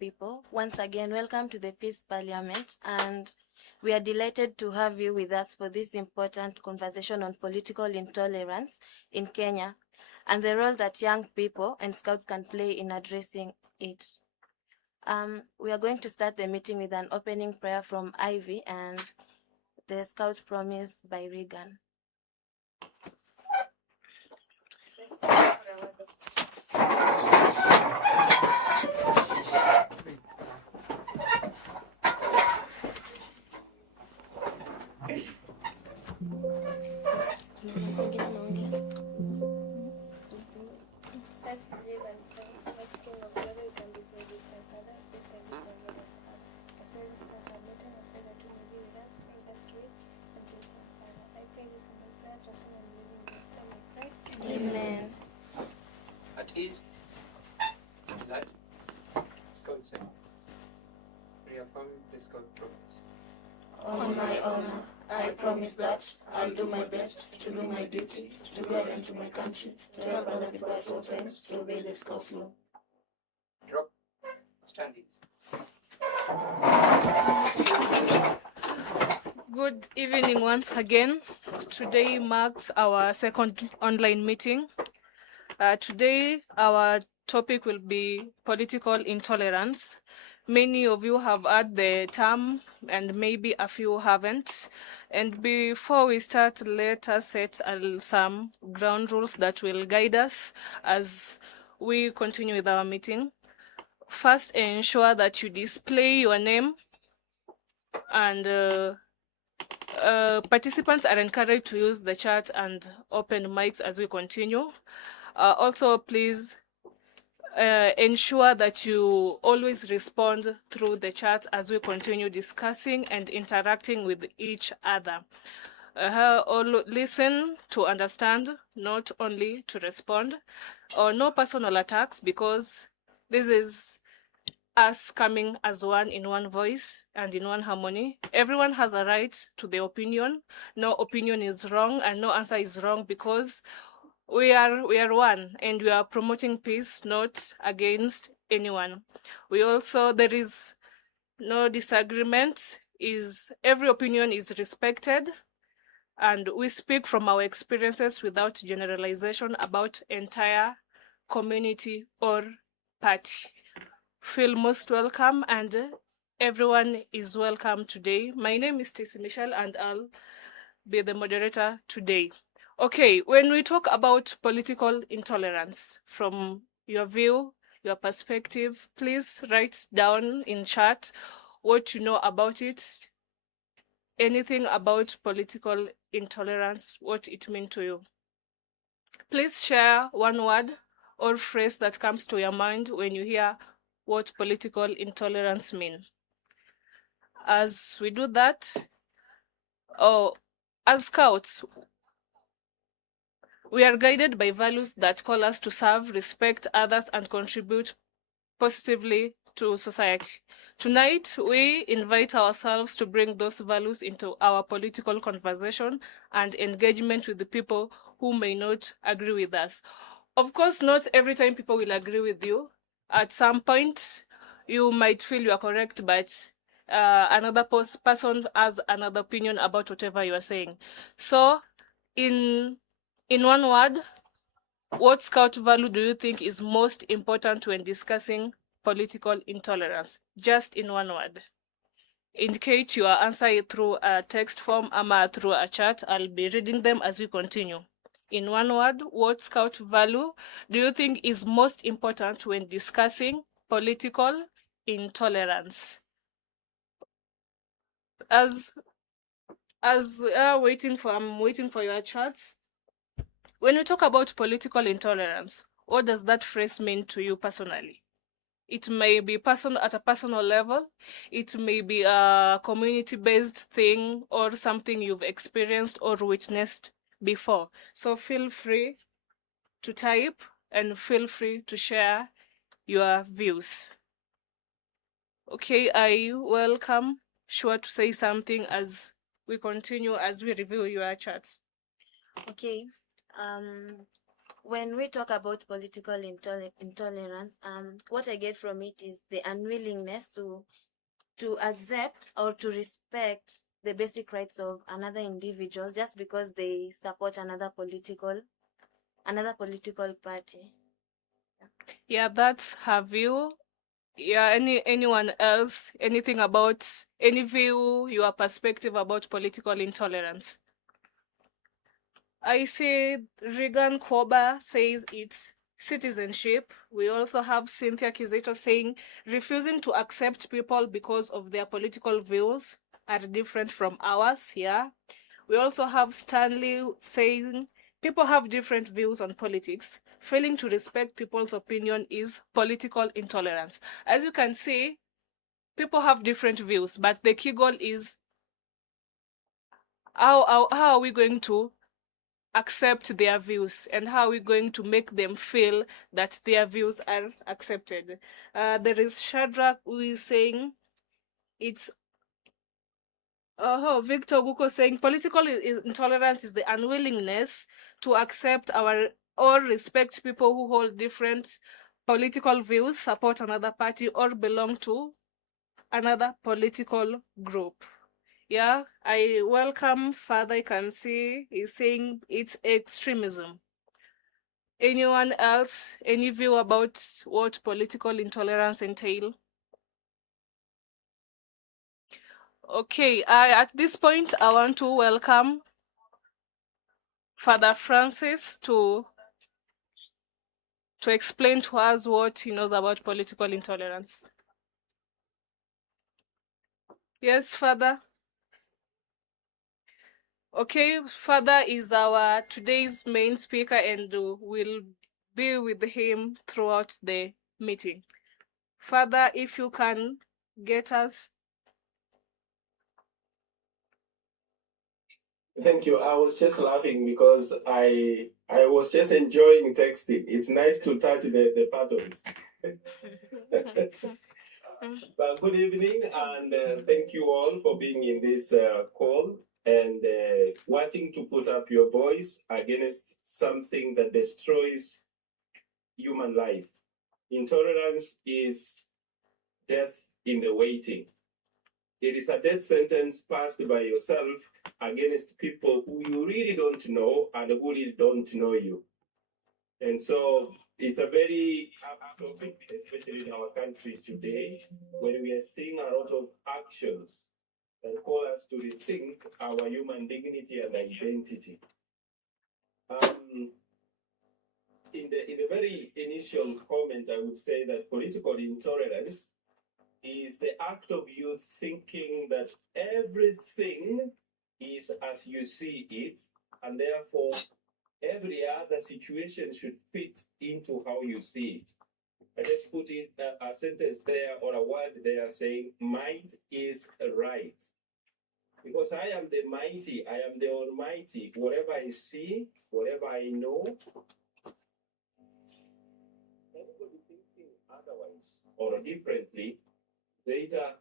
people. Once again, welcome to the Peace Parliament, and we are delighted to have you with us for this important conversation on political intolerance in Kenya and the role that young people and scouts can play in addressing it. We are going to start the meeting with an opening prayer from Ivy and the Scout Promise by Regan. Let's believe and pray that King of Glory we can be praised and Father, this time we can be as well as start our meeting, I pray that you may be with us, bring us to it, and take our Father. I pray this in the blood, trusting and believing in this time I pray. Amen. At ease, that Scout say, reaffirm the Scout promise. On my honor, I promise that I'll do my best to do my duty, to God and to my country, to help other people at all times, to obey the Scout's law. Drop. Stand it. Good evening once again. Today marks our second online meeting. Today our topic will be political intolerance. Many of you have heard the term and maybe a few haven't. And before we start, let us set some ground rules that will guide us as we continue with our meeting. First, ensure that you display your name, and participants are encouraged to use the chat and open mics as we continue. Also, please ensure that you always respond through the chat as we continue discussing and interacting with each other. Listen to understand, not only to respond. No personal attacks, because this is us coming as one in one voice and in one harmony. Everyone has a right to their opinion. No opinion is wrong and no answer is wrong, because we are one and we are promoting peace, not against anyone. There is no disagreement. Every opinion is respected, and we speak from our experiences without generalization about entire community or party. Feel most welcome, and everyone is welcome today. My name is Stacey Michelle and I'll be the moderator today. Okay, when we talk about political intolerance, from your view, your perspective, please write down in chat what you know about it, anything about political intolerance, what it means to you. Please share one word or phrase that comes to your mind when you hear what political intolerance means. As we do that, as Scouts, we are guided by values that call us to serve, respect others, and contribute positively to society. Tonight, we invite ourselves to bring those values into our political conversation and engagement with the people who may not agree with us. Of course, not every time people will agree with you. At some point, you might feel you are correct, but another person has another opinion about whatever you are saying. So, in one word, what Scout value do you think is most important when discussing political intolerance? Just in one word. Indicate your answer through a text form or through a chat. I'll be reading them as we continue. In one word, what Scout value do you think is most important when discussing political intolerance? I'm waiting for your chats. When you talk about political intolerance, what does that phrase mean to you personally? It may be at a personal level, it may be a community-based thing, or something you've experienced or witnessed before. So feel free to type and feel free to share your views. Okay, I welcome Sure to say something as we continue, as we review your chats. Okay. when we talk about political intolerance, what I get from it is the unwillingness to accept or to respect the basic rights of another individual just because they support another political party. Yeah, that's her view. Yeah, anyone else, anything about any view, your perspective about political intolerance? I see Regan Koba says it's citizenship. We also have Cynthia Kizito saying refusing to accept people because of their political views are different from ours. Yeah. We also have Stanley saying people have different views on politics. Failing to respect people's opinion is political intolerance. As you can see, people have different views, but the key goal is how are we going to accept their views, and how are we going to make them feel that their views are accepted. There is Shadrach who is saying it's Victor Guko saying political intolerance is the unwillingness to accept or respect people who hold different political views, support another party, or belong to another political group. Yeah, I welcome Father. I can see he's saying it's extremism. Anyone else? Any view about what political intolerance entail? Okay, at this point, I want to welcome Father Francis to explain to us what he knows about political intolerance. Yes, Father. Okay, Father is our today's main speaker, and we'll be with him throughout the meeting. Father, if you can get us. Thank you. I was just laughing because I was just enjoying texting. It's nice to touch the buttons. But good evening, and thank you all for being in this call and wanting to put up your voice against something that destroys human life. Intolerance is death in the waiting. It is a death sentence passed by yourself against people who you really don't know and who really don't know you. And so it's a very apt topic, especially in our country today, when we are seeing a lot of actions that call us to rethink our human dignity and identity. In the very initial comment, I would say that political intolerance is the act of you thinking that everything is as you see it, and therefore every other situation should fit into how you see it. I just put in a sentence there or a word there saying, might is right. Because I am the mighty, I am the almighty. Whatever I see, whatever I know, anybody thinking otherwise or differently, either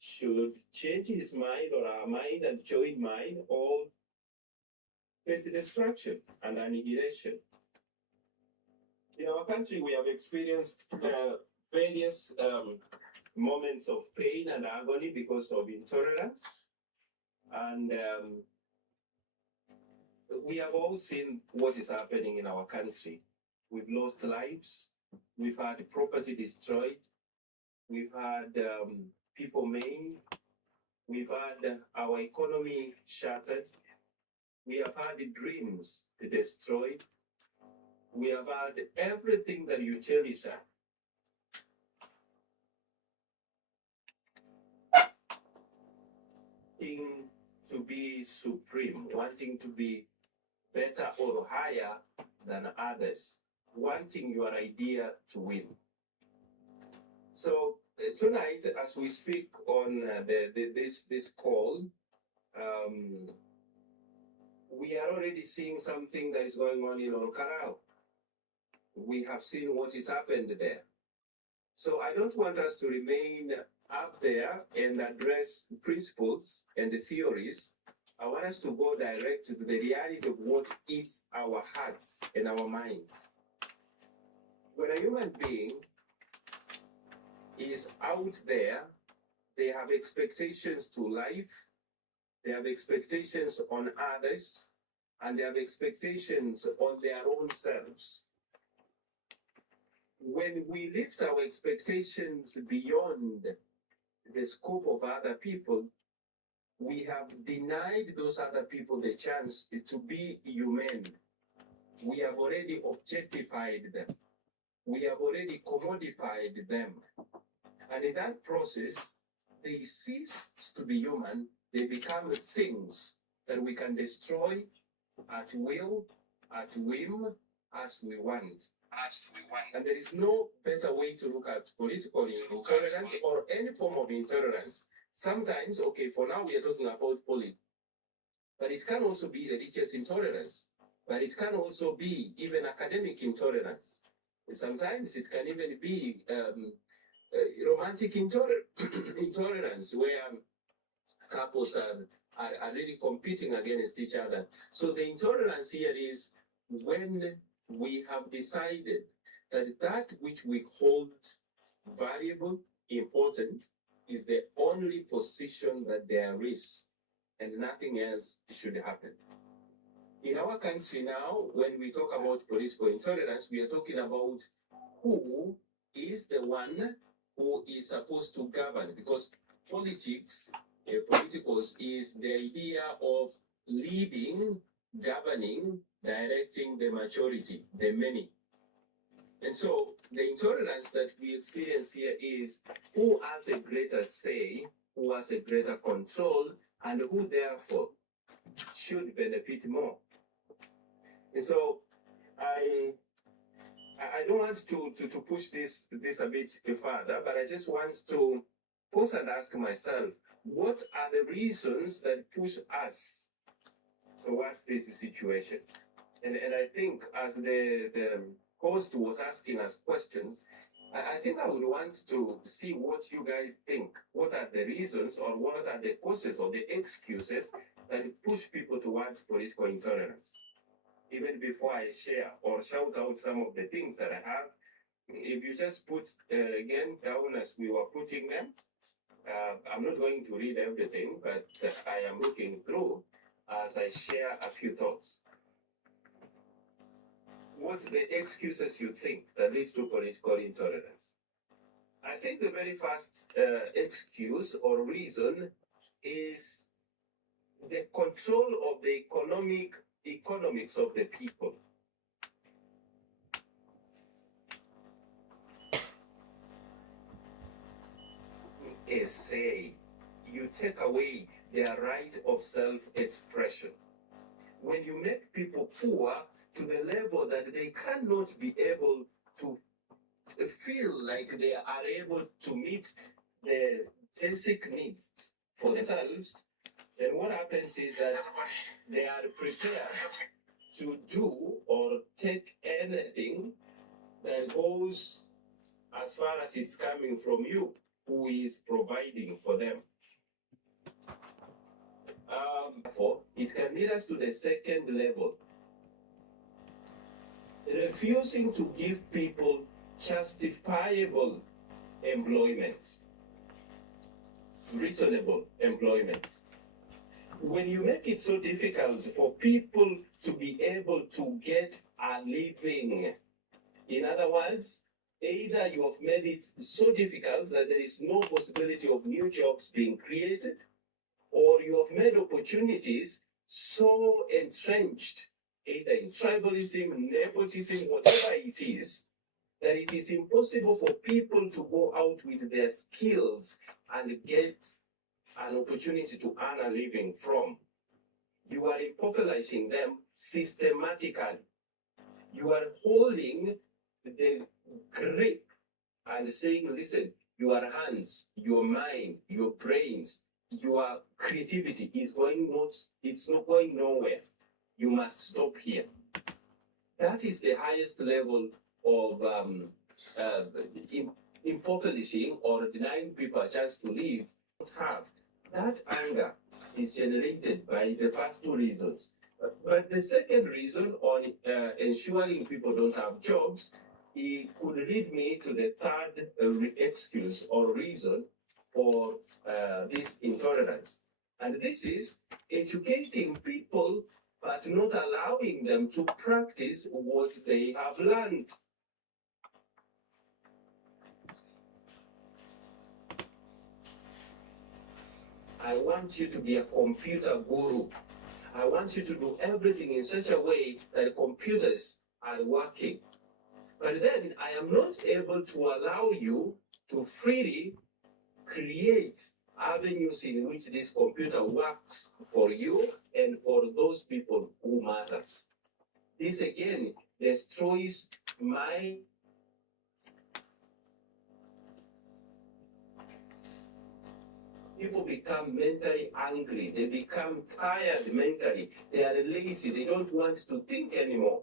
should change his mind or our mind and join mind, or face destruction and annihilation. In our country, we have experienced various moments of pain and agony because of intolerance. And we have all seen what is happening in our country. We've lost lives. We've had property destroyed. We've had people maimed. We've had our economy shattered. We have had dreams destroyed. We have had everything that you cherish. Wanting to be supreme, wanting to be better or higher than others, wanting your idea to win. So tonight, as we speak on this call, we are already seeing something that is going on in Olkarao. We have seen what has happened there. So I don't want us to remain up there and address principles and the theories. I want us to go direct to the reality of what eats our hearts and our minds. When a human being is out there, they have expectations to life, they have expectations on others, and they have expectations on their own selves. When we lift our expectations beyond the scope of other people, we have denied those other people the chance to be human. We have already objectified them. We have already commodified them. And in that process, they cease to be human. They become things that we can destroy at will, at whim, as we want. And there is no better way to look at political intolerance or any form of intolerance. Sometimes, okay, for now we are talking about politics, but it can also be religious intolerance, but it can also be even academic intolerance. Sometimes it can even be romantic intolerance, where couples are really competing against each other. So the intolerance here is when we have decided that which we hold valuable, important, is the only position that there is, and nothing else should happen. In our country now, when we talk about political intolerance, we are talking about who is the one who is supposed to govern, because politics, politicos, is the idea of leading, governing, directing the majority, the many. And so the intolerance that we experience here is who has a greater say, who has a greater control, and who therefore should benefit more. And so I don't want to push this a bit further, but I just want to pause and ask myself, what are the reasons that push us towards this situation? And I think as the host was asking us questions, I think I would want to see what you guys think. What are the reasons, or what are the causes or the excuses that push people towards political intolerance? Even before I share or shout out some of the things that I have, if you just put again down as we were putting them, I'm not going to read everything, but I am looking through as I share a few thoughts. What's the excuses you think that lead to political intolerance? I think the very first excuse or reason is the control of the economics of the people. A say, you take away their right of self-expression. When you make people poor to the level that they cannot be able to feel like they are able to meet the basic needs for themselves, then what happens is that they are prepared to do or take anything that goes as far as it's coming from you, who is providing for them. Therefore, it can lead us to the second level. Refusing to give people justifiable employment, reasonable employment. When you make it so difficult for people to be able to get a living, in other words, either you have made it so difficult that there is no possibility of new jobs being created, or you have made opportunities so entrenched, either in tribalism, nepotism, whatever it is, that it is impossible for people to go out with their skills and get an opportunity to earn a living from. You are impoverishing them systematically. You are holding the grip and saying, listen, your hands, your mind, your brains, your creativity it's not going nowhere. You must stop here. That is the highest level of impoverishing or denying people a chance to live. Have that anger is generated by the first two reasons. But the second reason on ensuring people don't have jobs, it could lead me to the third excuse or reason for this intolerance. And this is educating people but not allowing them to practice what they have learned. I want you to be a computer guru. I want you to do everything in such a way that computers are working. But then I am not able to allow you to freely create avenues in which this computer works for you and for those people who matter. This again destroys my people become mentally angry, they become tired mentally, they are lazy, they don't want to think anymore.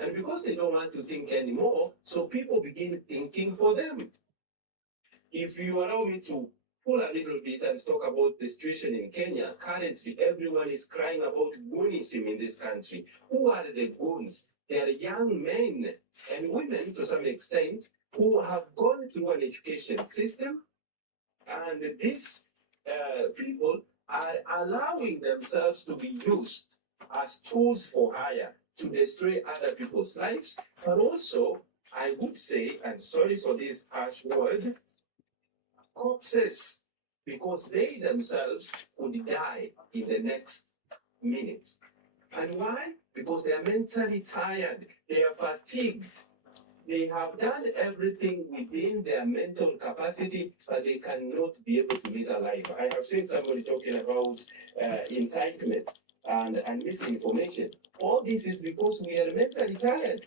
And because they don't want to think anymore, so people begin thinking for them. If you allow me to pull a little bit and talk about the situation in Kenya, currently everyone is crying about goonism in this country. Who are the goons? They are young men and women to some extent who have gone through an education system, and these people are allowing themselves to be used as tools for hire to destroy other people's lives, but also, I would say, and sorry for this harsh word, corpses, because they themselves could die in the next minute. And why? Because they are mentally tired, they are fatigued. They have done everything within their mental capacity, but they cannot be able to live a life. I have seen somebody talking about incitement and misinformation. All this is because we are mentally tired.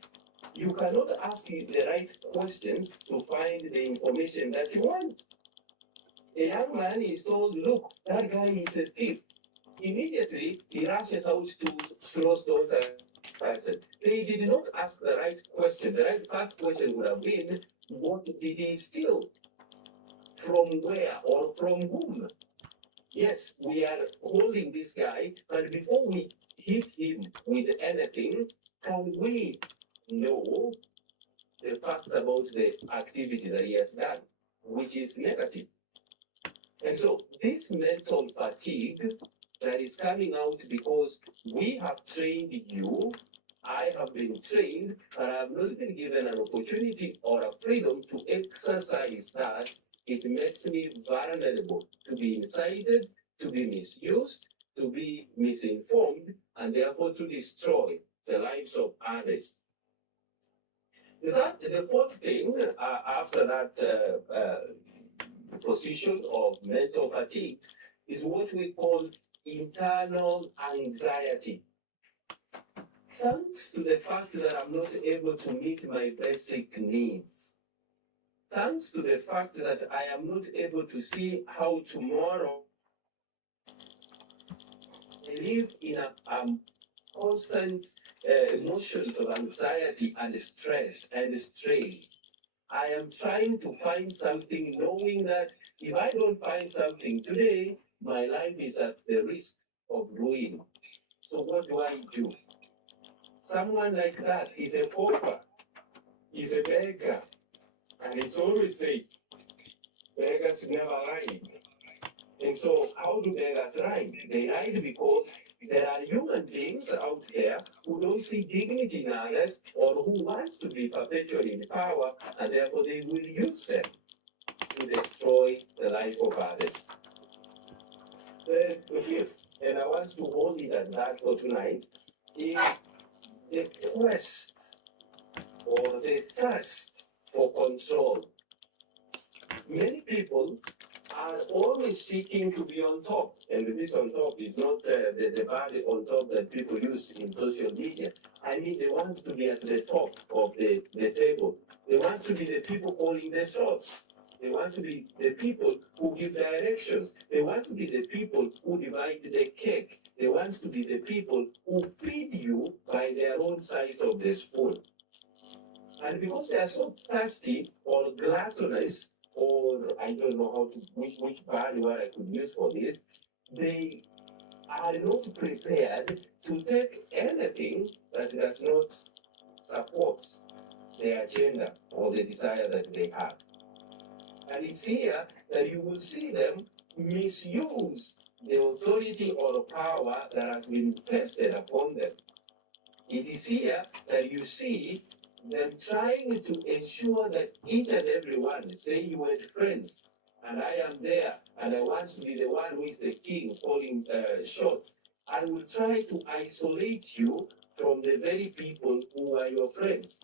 You cannot ask the right questions to find the information that you want. A young man is told, look, that guy is a thief. Immediately, he rushes out to close doors and person. They did not ask the right question. The right first question would have been, what did he steal? From where or from whom? Yes, we are holding this guy, but before we hit him with anything, can we know the facts about the activity that he has done, which is negative? And so this mental fatigue that is coming out because we have trained you, I have been trained, but I have not been given an opportunity or a freedom to exercise that. It makes me vulnerable to be incited, to be misused, to be misinformed, and therefore to destroy the lives of others. The fourth thing, after that position of mental fatigue, is what we call internal anxiety. Thanks to the fact that I'm not able to meet my basic needs, thanks to the fact that I am not able to see how tomorrow I live in a constant emotions of anxiety and stress and strain. I am trying to find something, knowing that if I don't find something today, my life is at the risk of ruin. So what do I do? Someone like that is a pauper, is a beggar, and it's always said, beggars never ride. And so how do beggars ride? They ride because there are human beings out there who don't see dignity in others or who want to be perpetually in power, and therefore they will use them to destroy the life of others. The fifth, and I want to hold it at that for tonight, is the quest or the thirst for control. Many people are always seeking to be on top, and this on top is not the body on top that people use in social media. I mean, they want to be at the top of the table. They want to be the people calling the shots. They want to be the people who give directions. They want to be the people who divide the cake. They want to be the people who feed you by their own size of the spoon. And because they are so thirsty or gluttonous, or I don't know how to which bad word I could use for this, they are not prepared to take anything that does not support their agenda or the desire that they have. And it's here that you will see them misuse the authority or power that has been vested upon them. It is here that you see them trying to ensure that each and every one, say you were friends, and I am there, and I want to be the one who is the king calling shots. I will try to isolate you from the very people who are your friends.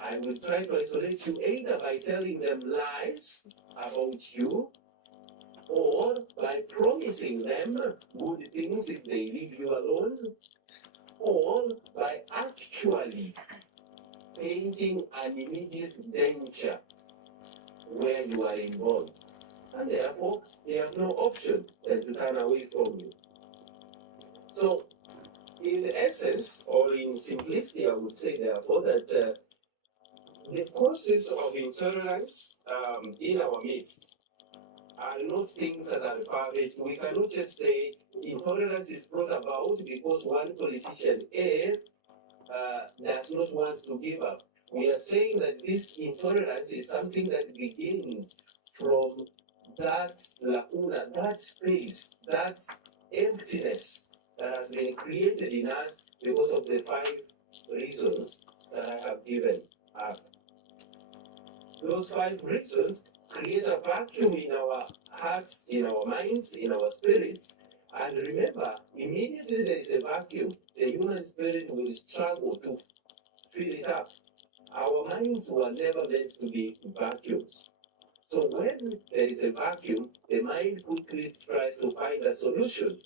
I will try to isolate you either by telling them lies about you or by promising them good things if they leave you alone, or by actually painting an immediate danger where you are involved. And therefore, they have no option than to turn away from you. So, in essence, or in simplicity, I would say, therefore, that the causes of intolerance in our midst are not things that are far-fetched. We cannot just say intolerance is brought about because one politician A does not want to give up. We are saying that this intolerance is something that begins from that lacuna, that space, that emptiness that has been created in us because of the 5 reasons that I have given up. Those 5 reasons create a vacuum in our hearts, in our minds, in our spirits. And remember, immediately there is a vacuum, the human spirit will struggle to fill it up. Our minds were never meant to be vacuums. So when there is a vacuum, the mind quickly tries to find a solution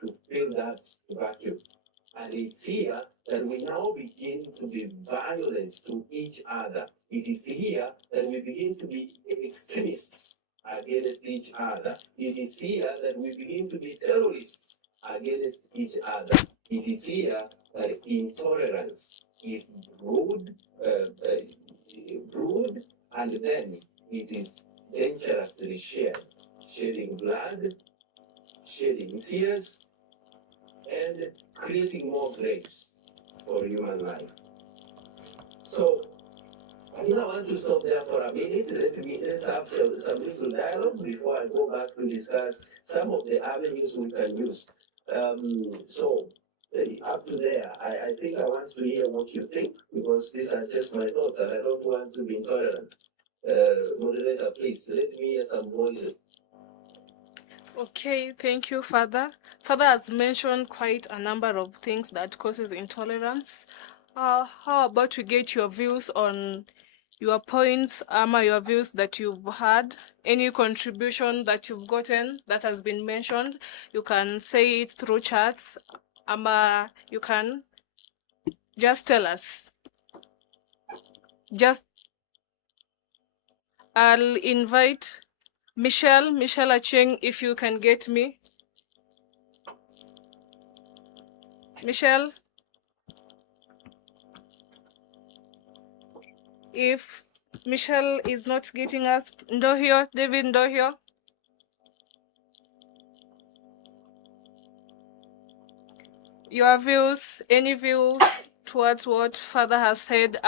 to fill that vacuum. And it's here that we now begin to be violent to each other. It is here that we begin to be extremists against each other. It is here that we begin to be terrorists against each other. It is here that intolerance is brewed, and then it is dangerously shared, shedding blood, shedding tears, and creating more graves for human life. So, I now want to stop there for a minute. Let's have some little dialogue before I go back to discuss some of the avenues we can use. Up to there, I think I want to hear what you think, because these are just my thoughts and I don't want to be intolerant. Moderator, please, let me hear some voices. Okay, thank you, Father. Father has mentioned quite a number of things that causes intolerance. How about we get your views on your points, your views that you've had, any contribution that you've gotten that has been mentioned? You can say it through chats, you can just tell us. I'll invite Michelle Acheng, if you can get me. Michelle, if Michelle is not getting us, David Ndohio. Your views, any views towards what Father has said,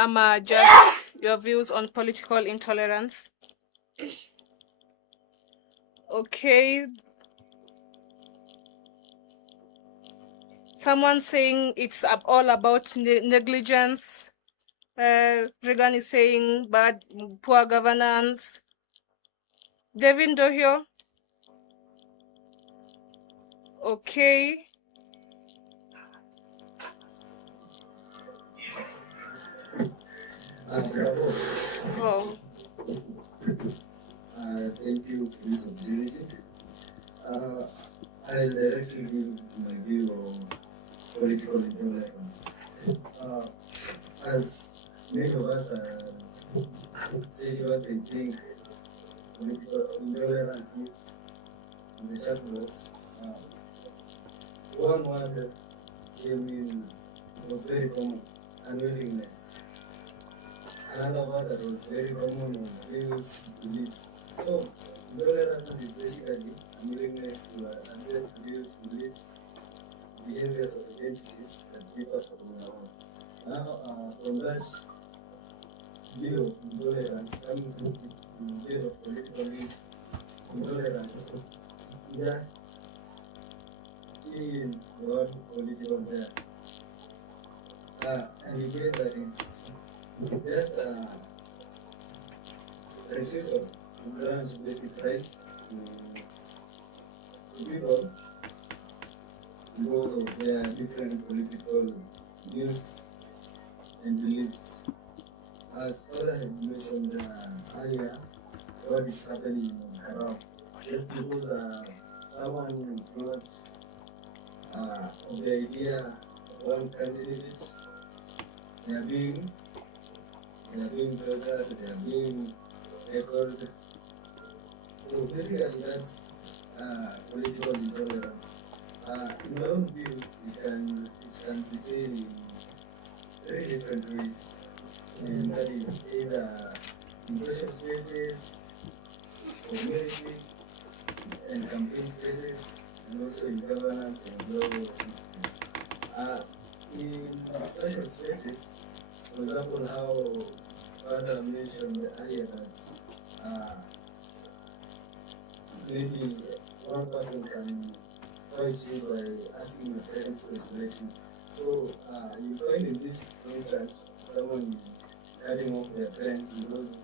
just your views on political intolerance. Okay. Someone saying it's all about negligence. Regan is saying poor governance. Devin Dohio. Okay. Oh. Thank you for this opportunity. I'll directly give my view on political intolerance. As many of us say what they think political intolerance is in the chat box, one word came in was very common: unwillingness. Another word that was very common was views, beliefs. So Intolerance is basically unwillingness to accept views, beliefs, behaviors, or identities that differ from your own. Now, from that view of intolerance, coming to the view of political intolerance, just in the word political there. And we get that it's just a refusal to grant basic rights to people because of their different political views and beliefs. As Father had mentioned earlier, what is happening around. Just because someone is not of the idea of one candidate, they are being tortured, they are being heckled. So basically that's political intolerance. In my own views, it can be seen in very different ways, and that is either in social spaces, community and campaign spaces, and also in governance and global systems. In social spaces, for example, how Father mentioned earlier that maybe one person can fight you by asking your friends to isolate you. So you find in this instance, someone is cutting off their friends because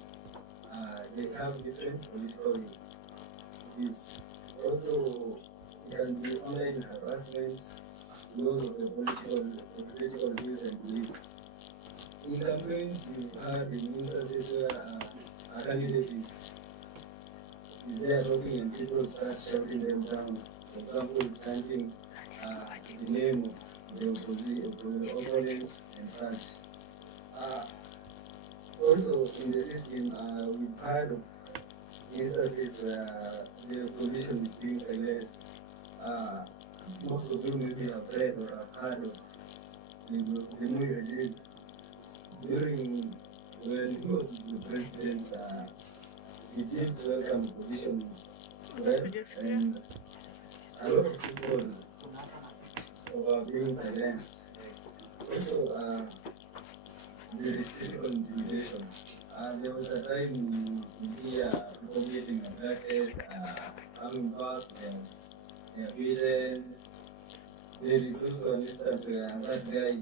they have different political views. Also, it can be online harassment because of the political views and beliefs. In campaigns, we've had in instances where a candidate is there talking and people start shouting them down. For example, chanting the name of the opponent and such. Also, in the system, we've heard of instances where the opposition is being silenced. Most of you maybe have read or have heard of the Moi regime. During when he was the president, he did welcome opposition well, and a lot of people were being silenced. Also, there is physical intimidation. There was a time in here, people getting arrested, coming back, they are beaten. There is also an instance where that guy,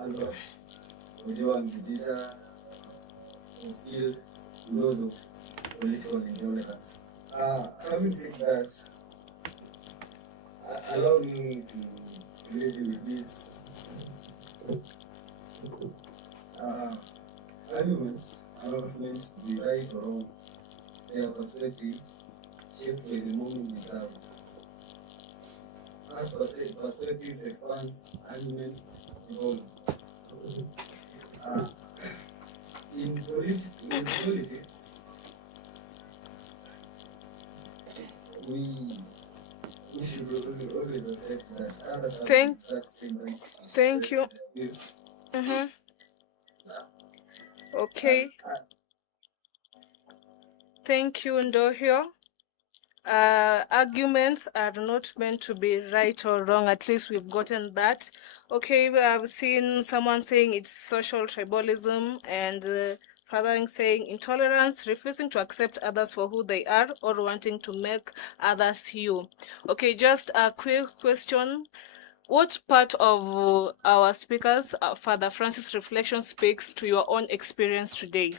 Albert Ojoang Zidisa, was killed because of political intolerance. Having said that, allow me to leave you with this. Arguments are not meant to be right or wrong. Their perspectives shaped by the moment they serve. As perspectives expand, arguments evolve. In politics, we should always accept that others have the exact same rights. Thank you. Yes. Okay. Thank you, Ndohio. Arguments are not meant to be right or wrong. At least we've gotten that. Okay, I've seen someone saying it's social tribalism, and Father saying intolerance, refusing to accept others for who they are, or wanting to make others you. Okay, just a quick question. What part of our speakers, Father Francis' reflection, speaks to your own experience today?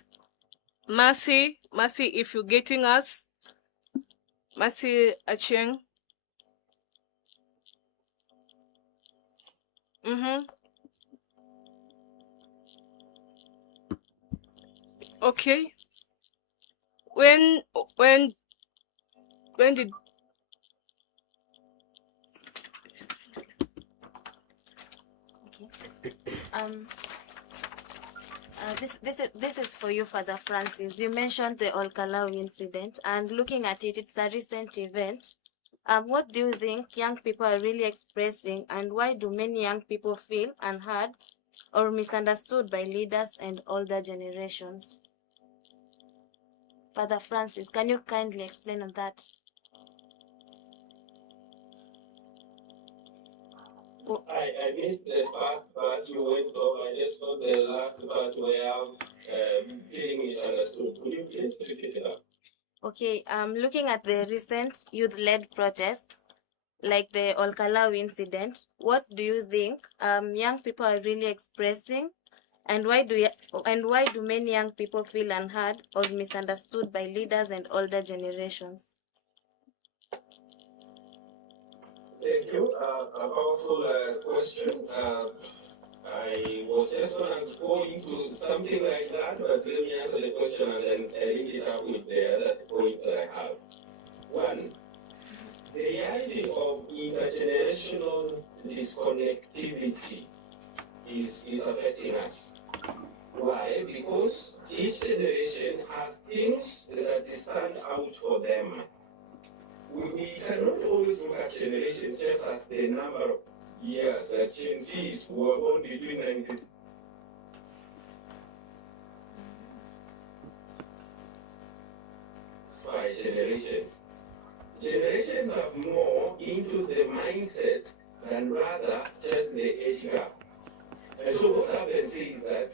Mercy, if you're getting us. Mercy Acheng. Okay. When did This is for you, Father Francis. You mentioned the Olkalau incident, and looking at it, it's a recent event. What do you think young people are really expressing, and why do many young people feel unheard or misunderstood by leaders and older generations? Father Francis, can you kindly explain on that? I missed the part you went over. I just got the last part where being misunderstood. Could you please repeat it up? Okay, looking at the recent youth-led protests, like the Olkalau incident, what do you think young people are really expressing, and why do many young people feel unheard or misunderstood by leaders and older generations? Thank you. A powerful question. I was just going to go into something like that, but let me answer the question and then link it up with the other points that I have. One, the reality of intergenerational disconnectivity is affecting us. Why? Because each generation has things that stand out for them. We cannot always look at generations just as the number of years that Gen Zs who were born between 90s. By generations. Generations have more into the mindset than rather just the age gap. And so what happens is that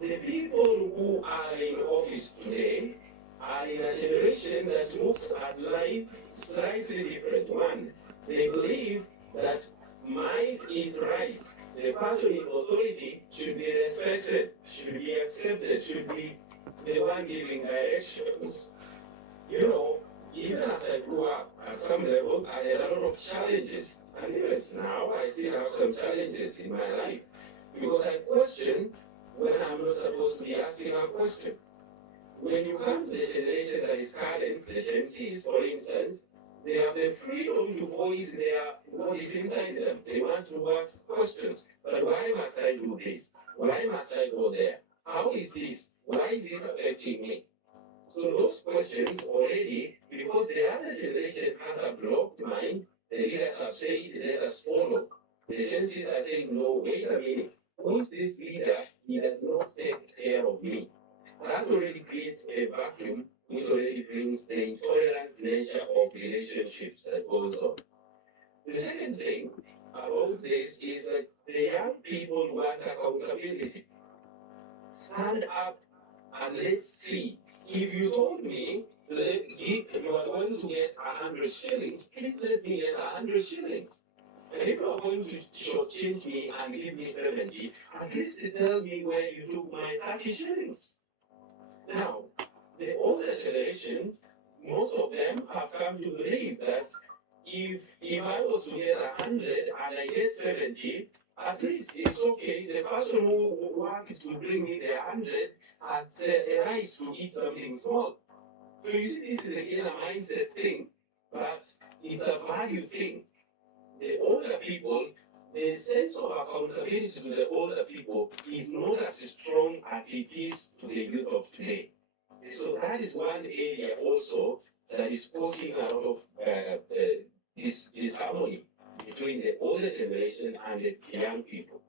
the people who are in office today are in a generation that looks at life slightly different. One, they believe that might is right. The person in authority should be respected, should be accepted, should be the one giving directions. You know, even as I grew up, at some level, I had a lot of challenges. And yes, now I still have some challenges in my life. Because I question when I'm not supposed to be asking a question. When you come to the generation that is current, the Gen Zs, for instance, they have the freedom to voice what is inside them. They want to ask questions. But why must I do this? Why must I go there? How is this? Why is it affecting me? So those questions already, because the other generation has a blocked mind, the leaders have said, let us follow. The Gen Zs are saying, no, wait a minute. Who is this leader? He does not take care of me. That already creates a vacuum, which already brings the intolerant nature of relationships that goes on. The second thing about this is that the young people want accountability. Stand up and let's see. If you told me you are going to get 100 shillings, please let me get 100 shillings. And if you are going to shortchange me and give me 70, at least tell me where you took my 30 shillings. Now, the older generation, most of them have come to believe that if I was to get 100 and I get 70, at least it's okay. The person who worked to bring me the 100 has a right to eat something small. So you see, this is again a mindset thing, but it's a value thing. The older people, the sense of accountability to the older people is not as strong as it is to the youth of today. So that is one area also that is causing a lot of disharmony between the older generation and the young people.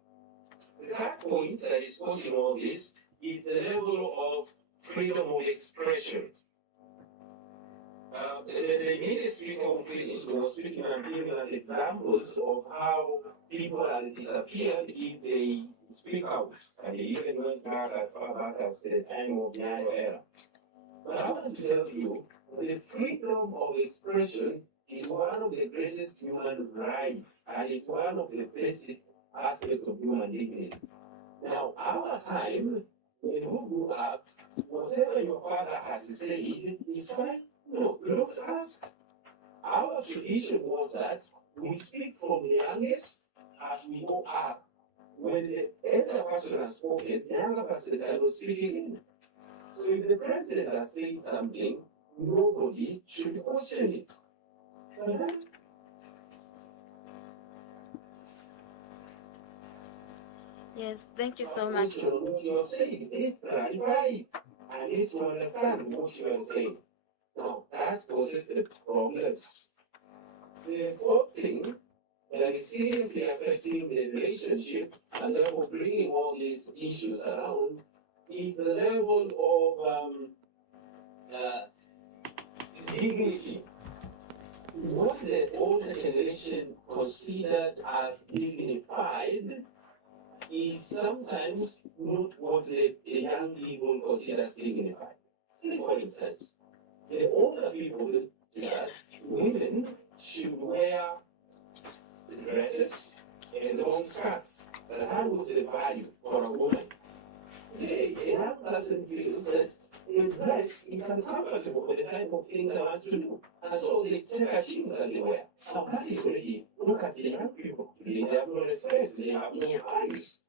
The third point that is causing all this is the level of freedom of expression. The immediate speaker who finished was speaking and giving us examples of how people are disappeared if they speak out. And they even went back as far back as the time of Nyayo era. But I want to tell you, the freedom of expression is one of the greatest human rights, and it's one of the basic aspects of human dignity. Now, our time, when we grew up, whatever your father has said is fine. No, not ask. Our tradition was that we speak from the youngest as we go up. When the elder person has spoken, the younger person cannot speak again. So if the president has said something, nobody should question it. Yes, thank you so much. Question what you are saying. Please clarify it. I need to understand what you are saying. Now, that causes the problems. The fourth thing that is seriously affecting the relationship and therefore bringing all these issues around is the level of dignity. What the older generation considered as dignified is sometimes not what the young people consider as dignified. Say, for instance, the older people that women should wear dresses and long skirts. That was the value for a woman. A young person feels that a dress is uncomfortable for the type of things I want to do. And so they take a jeans and they wear. Now that is already, look at the young people. They have no respect, they have no values.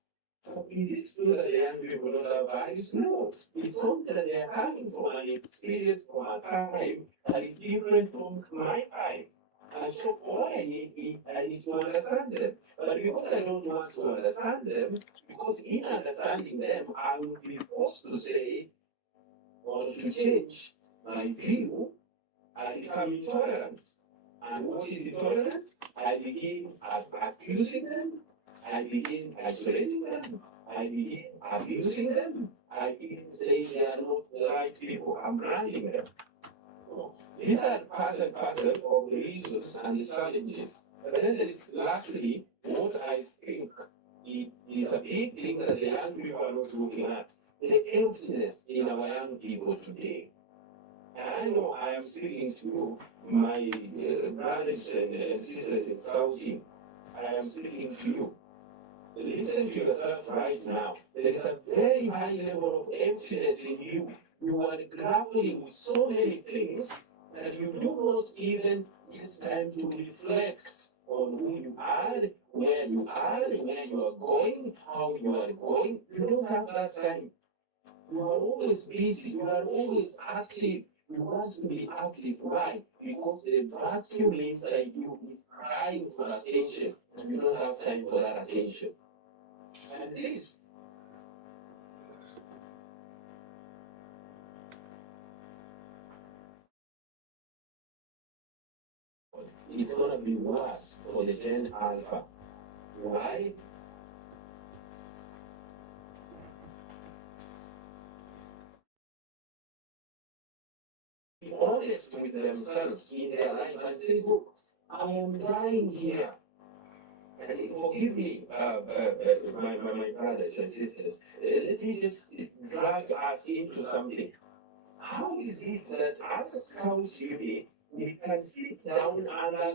Is it true that the young people don't have values? No. It's only that they are coming from an experience from a time that is different from my time. And so all I need to understand them. But because I don't want to understand them, because in understanding them, I will be forced to say, or to change my view, I become intolerant. And what is intolerant? I begin accusing them, I begin isolating them, I begin abusing them, I begin saying they are not the right people, I'm branding them. These are part and parcel of the reasons and the challenges. But then there is lastly, what I think is a big thing that the young people are not looking at, the emptiness in our young people today. And I know I am speaking to my brothers and sisters in scouting. I am speaking to you. Listen to yourself right now. There is a very high level of emptiness in you. You are grappling with so many things that you do not even get time to reflect on who you are, where you are going, how you are going. You don't have that time. You are always busy. You are always active. You want to be active. Why? Because the vacuum inside you is crying for attention, and you don't have time for that attention. And this it's going to be worse for the Gen Alpha. Why? Be honest with themselves in their life and say, look, I am dying here. And forgive me, my brothers and sisters. Let me just drag us into something. How is it that as a scout unit, we can sit down and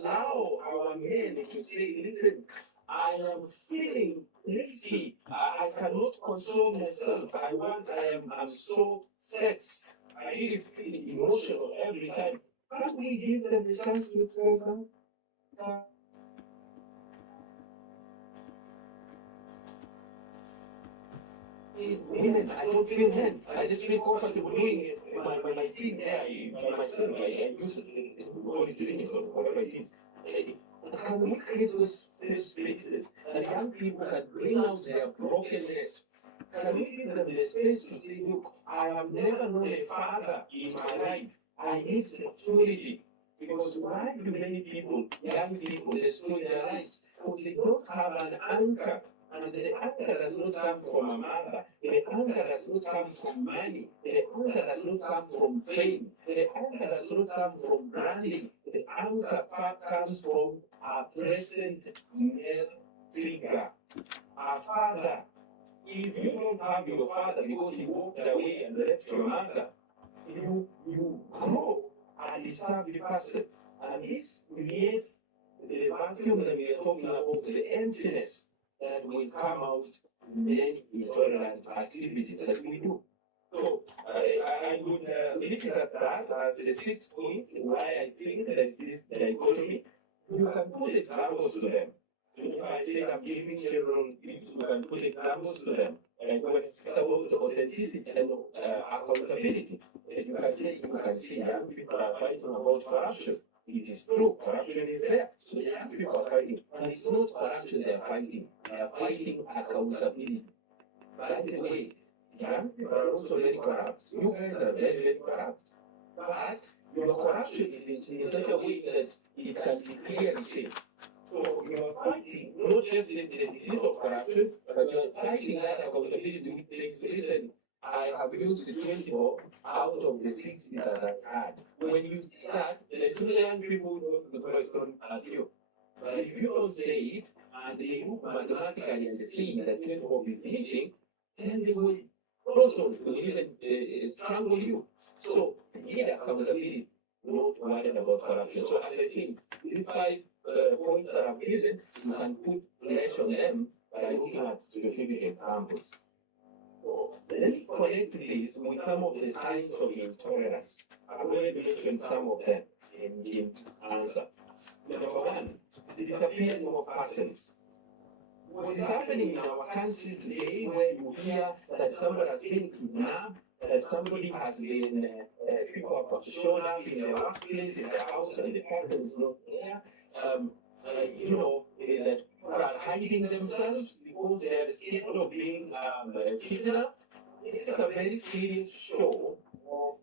allow our men to say, listen, I am feeling lazy. I cannot control myself. I'm so sexed. I really feel emotional every time. Can't we give them a chance to express that? Women, I don't feel men. I just feel comfortable doing my thing there by myself. I use call it limits or whatever it is. Can we create those safe spaces that young people can bring out their brokenness? Can we give them the space to say, look, I have never known a father in my life. I need security. Because why do many people, young people, destroy their lives? Because they don't have an anchor. And the anchor does not come from a mother. The anchor does not come from money. The anchor does not come from fame. The anchor does not come from branding. The anchor comes from a present male figure, a father. If you don't have your father because he walked away and left your mother, you grow a disturbed person. And this creates the vacuum that we are talking about, the emptiness that will come out in many intolerant activities that we do. So I would look at that as the sixth point why I think there is this dichotomy. You can put examples to them. If I say I'm giving children, you can put examples to them. Like when it's about authenticity and accountability, you can say young people are fighting about corruption. It is true, corruption is there. So young people are fighting. And it's not corruption they are fighting. They are fighting accountability. By the way, young people are also very corrupt. You guys are very, very corrupt. But your corruption is in such a way that it can be clearly seen. So you are fighting not just the disease of corruption, but you are fighting that accountability to things. Listen, I have used 24 out of the 60 that I've had. When you say that, the two young people know the question at you. But if you don't say it, and they look mathematically and see that 24 is missing, then they will also will even strangle you. So, you need accountability, not worried about corruption. So, as I say, these 5 points that I've given, you can put flesh on them by looking at specific examples. Let me connect this with some of the signs of intolerance. I've already mentioned some of them in answer. Number one, the disappearing of persons. What is happening in our country today, where you hear that somebody has been kidnapped, that somebody has been, people have shown up in their workplace, in their house, and the person is not there. That people are hiding themselves because they are scared of being kidnapped. This is a very serious show of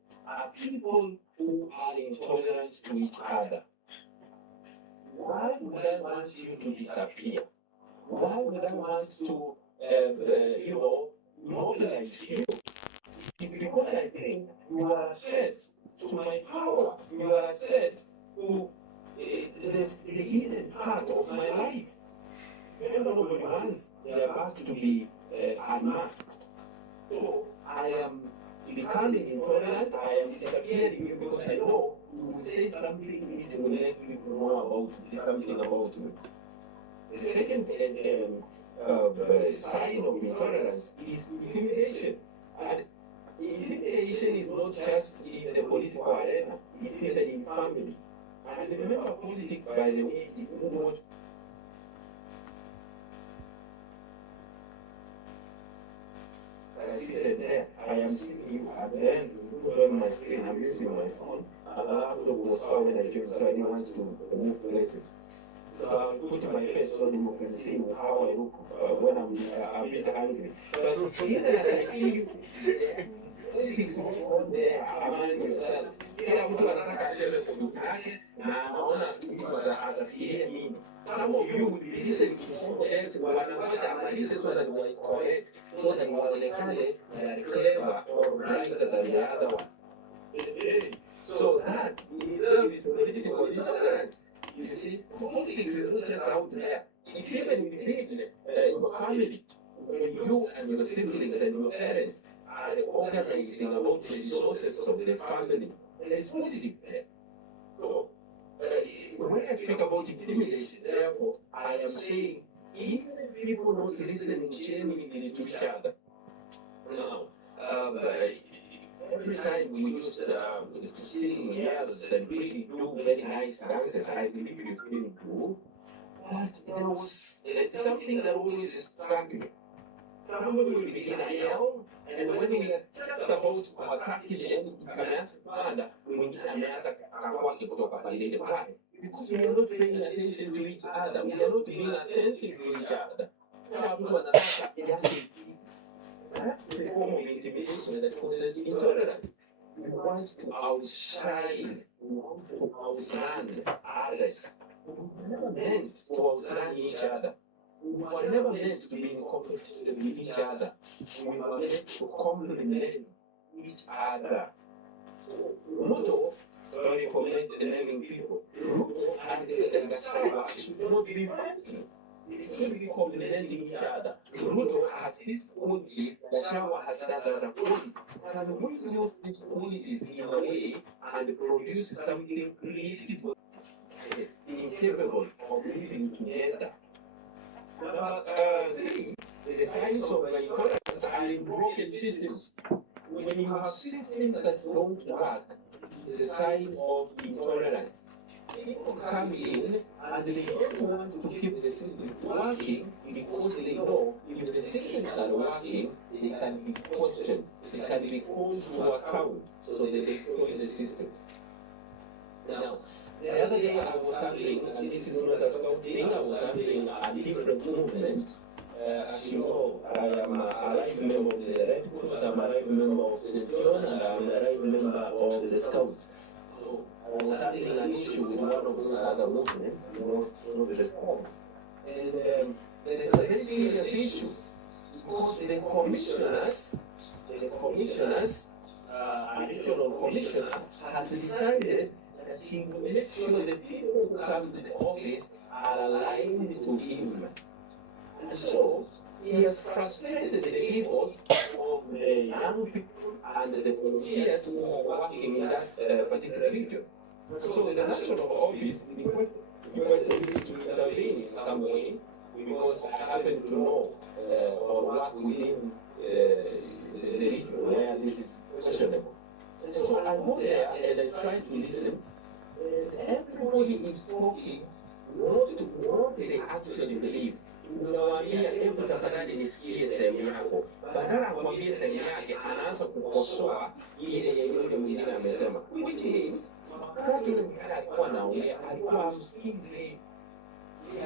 people who are intolerant to each other. Why would I want you to disappear? Why would I want to, mobilize you? It's because I think you are a threat to my power. You are a threat to the hidden part of my life. Nobody wants their back to be unmasked. So I am becoming intolerant. I am disappearing because I know you will say something which will let people know about something about me. The second sign of intolerance is intimidation. And intimidation is not just in the political arena, it's even in family. And remember, politics, by the way, is not seated there. I am seeing you at the end on my screen. I'm using my phone. And the laptop was far when I chose, so I didn't want to move places. So I'll put my face so that you can see how I look when I'm a bit angry. But even as I see you, politics going on there among yourself. Kila mtu anataka aseme komiti yake na anaona atafikiria nini. Some of you will be listening to someone else wanangoja amalize so that we correct, so that waonekane clever or brighter than the other one. So that in itself is political intolerance. You see, politics is not just out there. It's even within your family. When you and your siblings and your parents are organizing about the resources of the family, there is politics there. So, when I speak about intimidation, therefore, I am saying even if people not listening genuinely to each other. Now, every time we used to sing yells and really do very nice dances, I believe you really do. But there was something that always struck me. Somebody will begin a yell, and when we are just about to attack it, and ameanza kupanda, mwingine ameanza akakwake kutoka pale pale. Because we are not paying attention to each other. We are not being attentive to each other. Mtu anataka yake. That's the form of intimidation that causes intolerance. We want to outshine, we want to outrun others. We were never meant to outrun each other. We were never meant to be in competition with each other. We were meant to complement each other. So, Ruto, sorry for naming people, Ruto and Gachagua should not be fighting. They should be complementing each other. Ruto has this quality, Gachagua has that other quality. And we use these qualities in a way and produce something creative, incapable of living together. Number 3, the signs of intolerance are in broken systems. When you have systems that don't work, it's a sign of intolerance. People come in and they don't want to keep the system working because they know if the systems are working, they can be questioned, they can be called to account, so they destroy the system. Now, the other day I was handling, and this is not a scout thing, I was handling a different movement. As you know, I am a right member of the Red Cross, I'm a right member of St. John, and I'm a right member of the Scouts. So I was having an issue with one of those other movements, not the Scouts. And there's a very serious issue because the commissioners the commissioners, additional commissioner, has decided that he will make sure the people who come to the office are aligned to him. And so he has frustrated the efforts of the young people and the volunteers who are working in that particular region. So the national office requested me to intervene in some way because I happen to know or work within the region where this is questionable. And so I go there and I try to listen. Everybody is talking what they actually believe. Unawaambia hebu tafadhali nisikie sehemu yako, badala akwambie sehemu yake anaanza kukosoa ile yeye mwingine amesema, which means wakati yule mwingine alikuwa anaongea alikuwa amsikizi,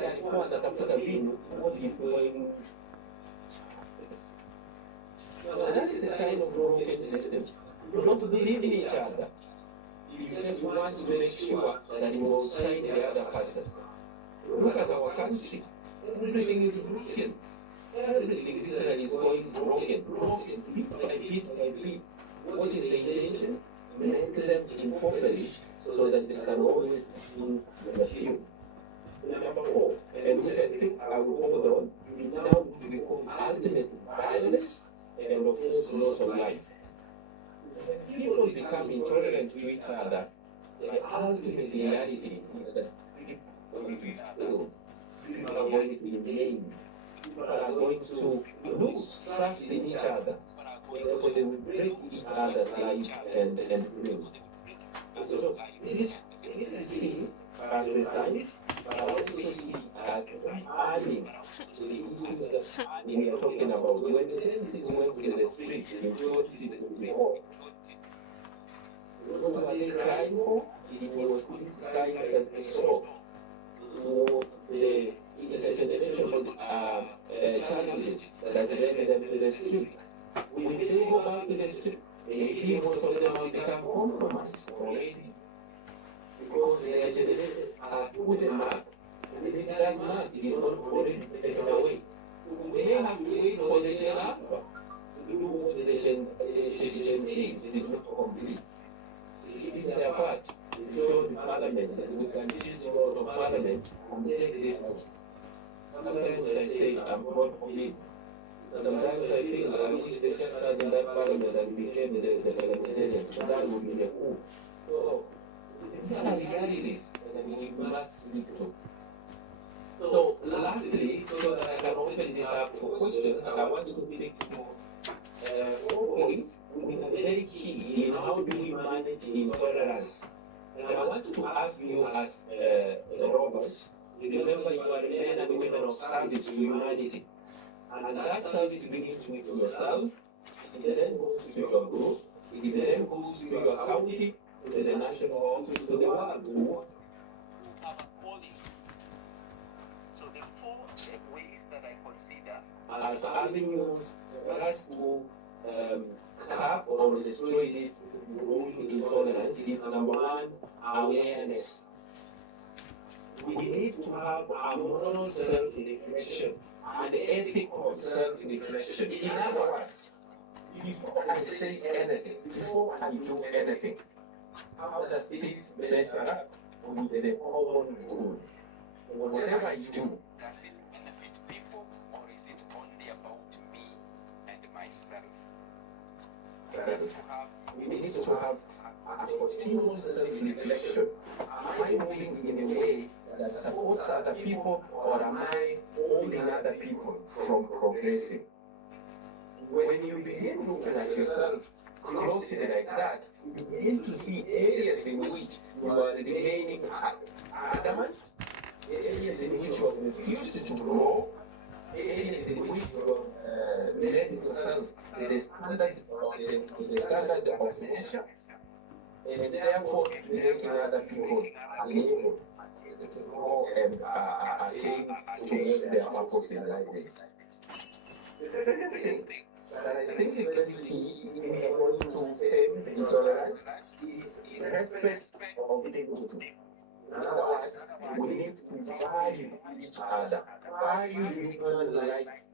alikuwa anatafuta vinu what is going. That is a sign of broken systems. You don't believe in each other. You just want to make sure that you will fight the other person. Look at our country. Everything is broken. Everything literally is going broken, bit by bit. What is the intention? Make them impoverished so that they can always do the few. Number 4, and which I think I will hold on, is now to become ultimate violence and of course loss of life. When people become intolerant to each other, the ultimate reality is that people are going to blame. People are going to lose trust in each other. Therefore, they will break each other's life and bring. So this is seen as the signs, but also see as adding to the issues that we are talking about. When the tendencies went to the street in 2024, what were they crying for? It was criticized as a show to the intergenerational challenges that led them to the street. When they go back to the street, maybe most of them have become compromised already because their generation has put a mark, and maybe that mark is not already taken away. They have to wait for the Gen Alpha to do what the Gen Zs did not complete. They did their part. They showed the parliament that we can use your parliament and take this out. Sometimes I say, I'm God forbid. Sometimes I feel I wish the church sat in that parliament and became the parliamentarians, but that would be the coup. So, these are realities that we must speak to. So, lastly, so that I can open this up for questions, I want to pick 4 points which are very key in how do we manage intolerance. And I want to ask you as robbers, remember you are men and women of service to humanity. And that service begins with yourself, it then goes to your group, it then goes to your county, to the national office, to the world, to what? Have a calling. So the 4 ways that I consider as avenues for us to curb or destroy this growing intolerance is number 1, awareness. We need to have a moral self-reflection and ethical self-reflection. In other words, before I say anything, before I do anything, how does this measure up with the common good? Whatever I do, does it benefit people or is it only about me and myself? We need to have a continuous self-reflection. Am I moving in a way that supports other people, or am I holding other people from progressing? When you begin looking at yourself closely like that, you begin to see areas in which you are remaining adamant, areas in which you have refused to grow, areas in which you have made yourself the standard of measure, and therefore making other people unable to grow and attain towards their purpose in life. The second thing that I think is very key in going to tame the intolerance is respect of dignity. In other words, we need to value each other, value human life.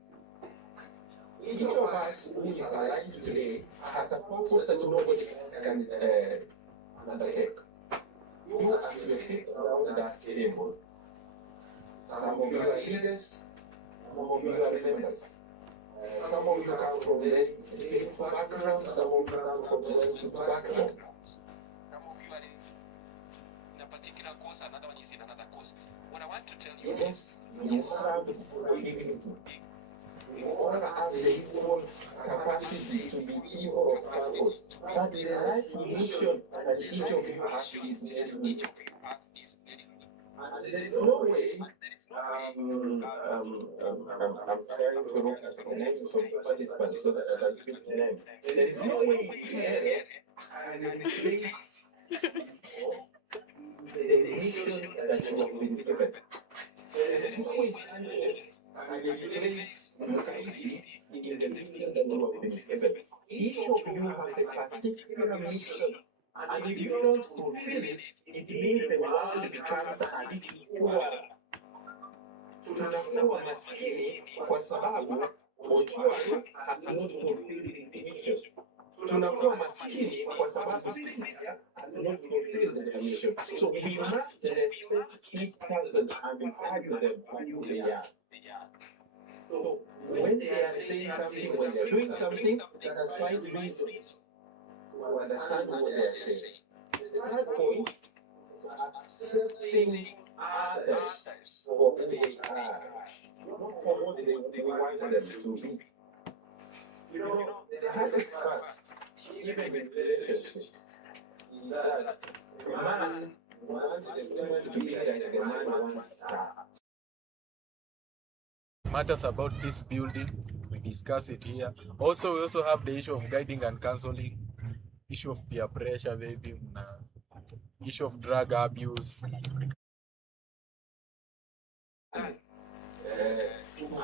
Each of us who is alive today has a purpose that nobody else can undertake. You, as you sit around that table, some of you are leaders, some of you are members. Some of you come from very painful backgrounds, some of you come from very good background. Some of you are in a particular course, another one is in another course. What I want to tell you Yes, you all have the you all have the equal capacity to be people of purpose. But the right mission that each of you has is very unique. And there is no way, I'm trying to look at the names of participants so that I can speak the names. There is no way you can replace the mission that you have been given. There is no way Sanchez can replace Kisii in the mission that you have been given. Each of you has a particular mission. And if you don't fulfill it, it means the world becomes a little poorer. Tunakuwa maskini kwa sababu Ojuang has not fulfilled the mission. Tunakuwa maskini kwa sababu Syria has not fulfilled the mission. So we must respect each person and value them for who they are. So when they are saying something, when they are doing something, that has find reasons to understand what they are saying. The third point is accepting others for who they are, not for what they want them to be. You know, the hardest part, even in relationships, is that the man wants the woman to be like the man wants her. Matters about peace building, we discuss it here. Also, we also have the issue of guiding and counseling, issue of peer pressure, maybe, issue of drug abuse.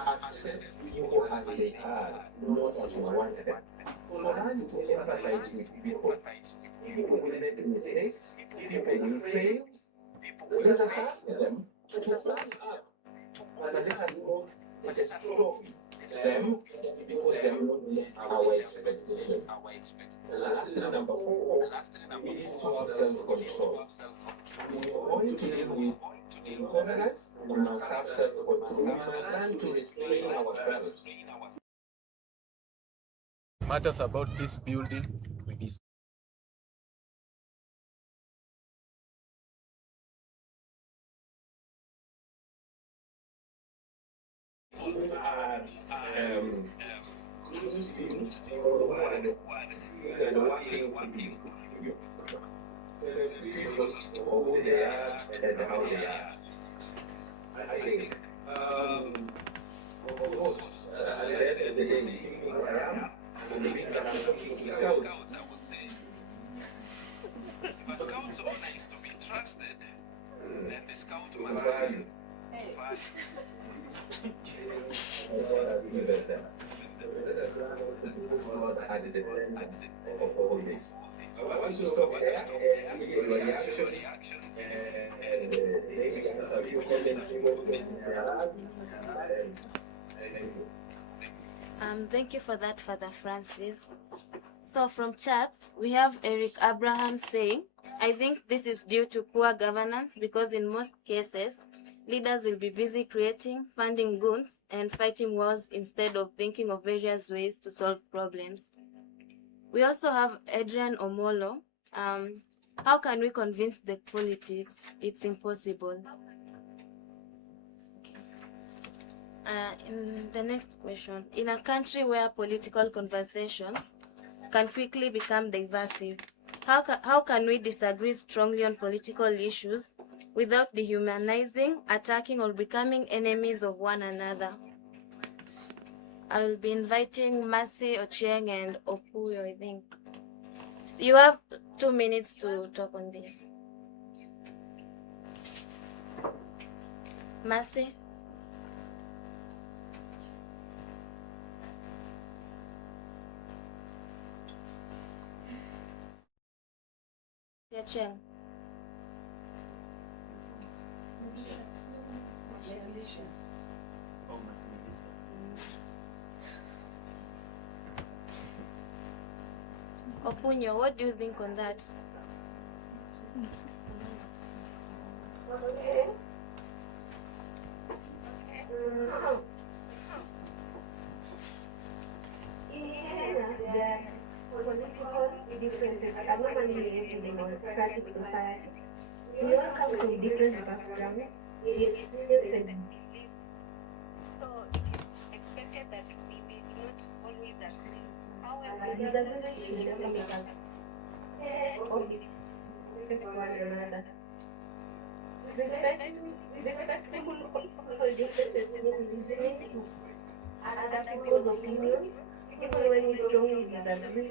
Accept people as they are, not as we want them. Learn to empathize with people. People will make mistakes, people will fail. Let us ask them to stand up. And let us not destroy them because they are not met our expectation. Lastly, number 4, we need to have self-control. We are going to deal with incompetence, we must have self-control. We must learn to restrain ourselves. Matters about peace building, we discuss. Who they are and how they are. I think, of course, at the end of the day, who I am, and the big that I'm looking to scout. I would say, if a scout's honor is to be trusted, then the scout must Value. to value. Of all this. I want to stop there and give your reactions and maybe answer a few comments. Thank you for that, Father Francis. So from chats, we have Eric Abraham saying, I think this is due to poor governance because in most cases, leaders will be busy creating, funding goons, and fighting wars instead of thinking of various ways to solve problems. We also have Adrian Omolo. How can we convince the politics? It's impossible. In the next question, in a country where political conversations can quickly become divisive, how can we disagree strongly on political issues without dehumanizing, attacking, or becoming enemies of one another? I will be inviting Mercy, Ochieng, and Okuyo, I think. You have 2 minutes to talk on this. Mercy? Ochieng. Opunyo, what do you think on that? Okay. There are political differences are normally in a democratic society. We all come from different backgrounds, yet experience and beliefs. So it is expected that we may not always agree. However, disagreement should never make us or respect one another. Respectful political differences means listening to other people's opinions, even when we strongly disagree,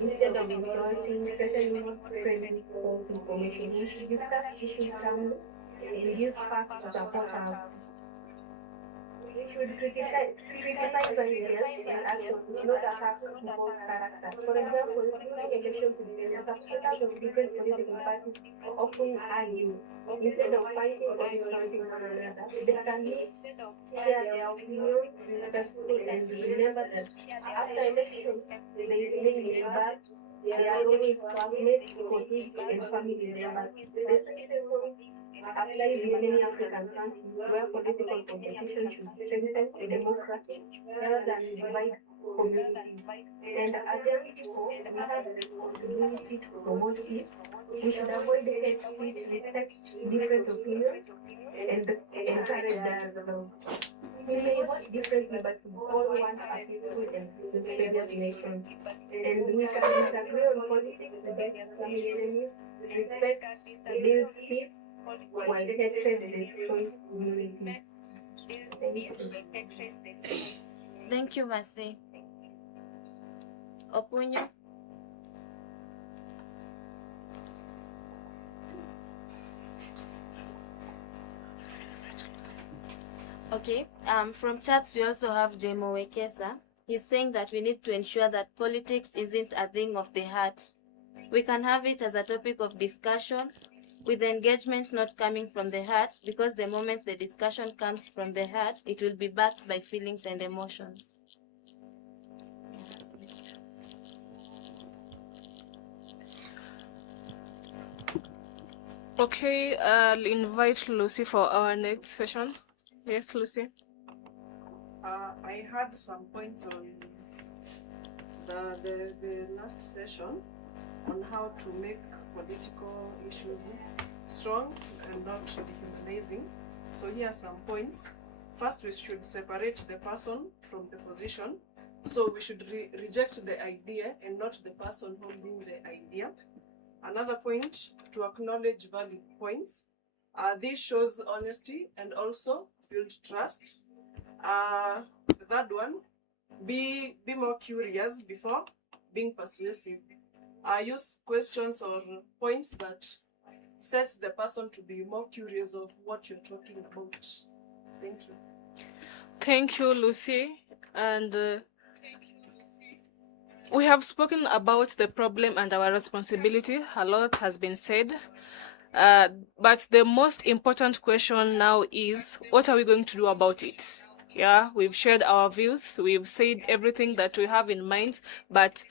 instead of insulting, threatening, or spreading false information. We should discuss issues calmly and use facts to support our views. We should criticize ideas and actions, not attack people's character. For example, during elections in Kenya, supporters of different political parties often argue. Instead of fighting or insulting one another, they can share their opinions respectfully and remember that after elections, there is many debates. There are always classmates, colleagues, and family members. The system applies in many African countries where political competition should strengthen democracy rather than divide communities. And as young people, we have a responsibility to promote peace. We should avoid hate speech, respect different opinions, and encourage dialogue. We may vote differently, but we all want a peaceful and prosperous nation. And we can disagree on politics, debate family enemies, respect builds peace, while hatred destroys communities. Thank you. Thank you, Mercy. Opunyo? Okay, from chats we also have Jemo Wekesa. He's saying that we need to ensure that politics isn't a thing of the heart. We can have it as a topic of discussion, with engagement not coming from the heart, because the moment the discussion comes from the heart, it will be backed by feelings and emotions. Okay, I'll invite Lucy for our next session. Yes, Lucy. I had some points on the last session on how to make political issues strong and not dehumanizing. So here are some points. First, we should separate the person from the position. So we should reject the idea and not the person holding the idea. Another point, to acknowledge valid points. This shows honesty and also build trust. The third one, be more curious before being persuasive. Use questions or points that sets the person to be more curious of what you're talking about. Thank you. Thank you, Lucy. And we have spoken about the problem and our responsibility. A lot has been said. But the most important question now is, what are we going to do about it? Yeah, we've shared our views, we've said everything that we have in mind, but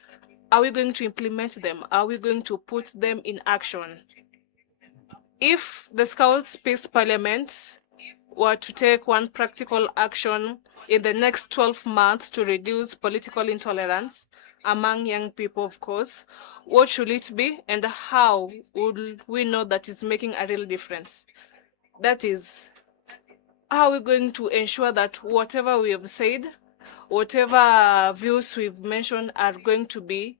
are we going to implement them? Are we going to put them in action? If the Scouts Peace Parliament were to take one practical action in the next 12 months to reduce political intolerance among young people, of course, what should it be and how would we know that it's making a real difference? That is, how are we going to ensure that whatever we have said, whatever views we've mentioned are going to be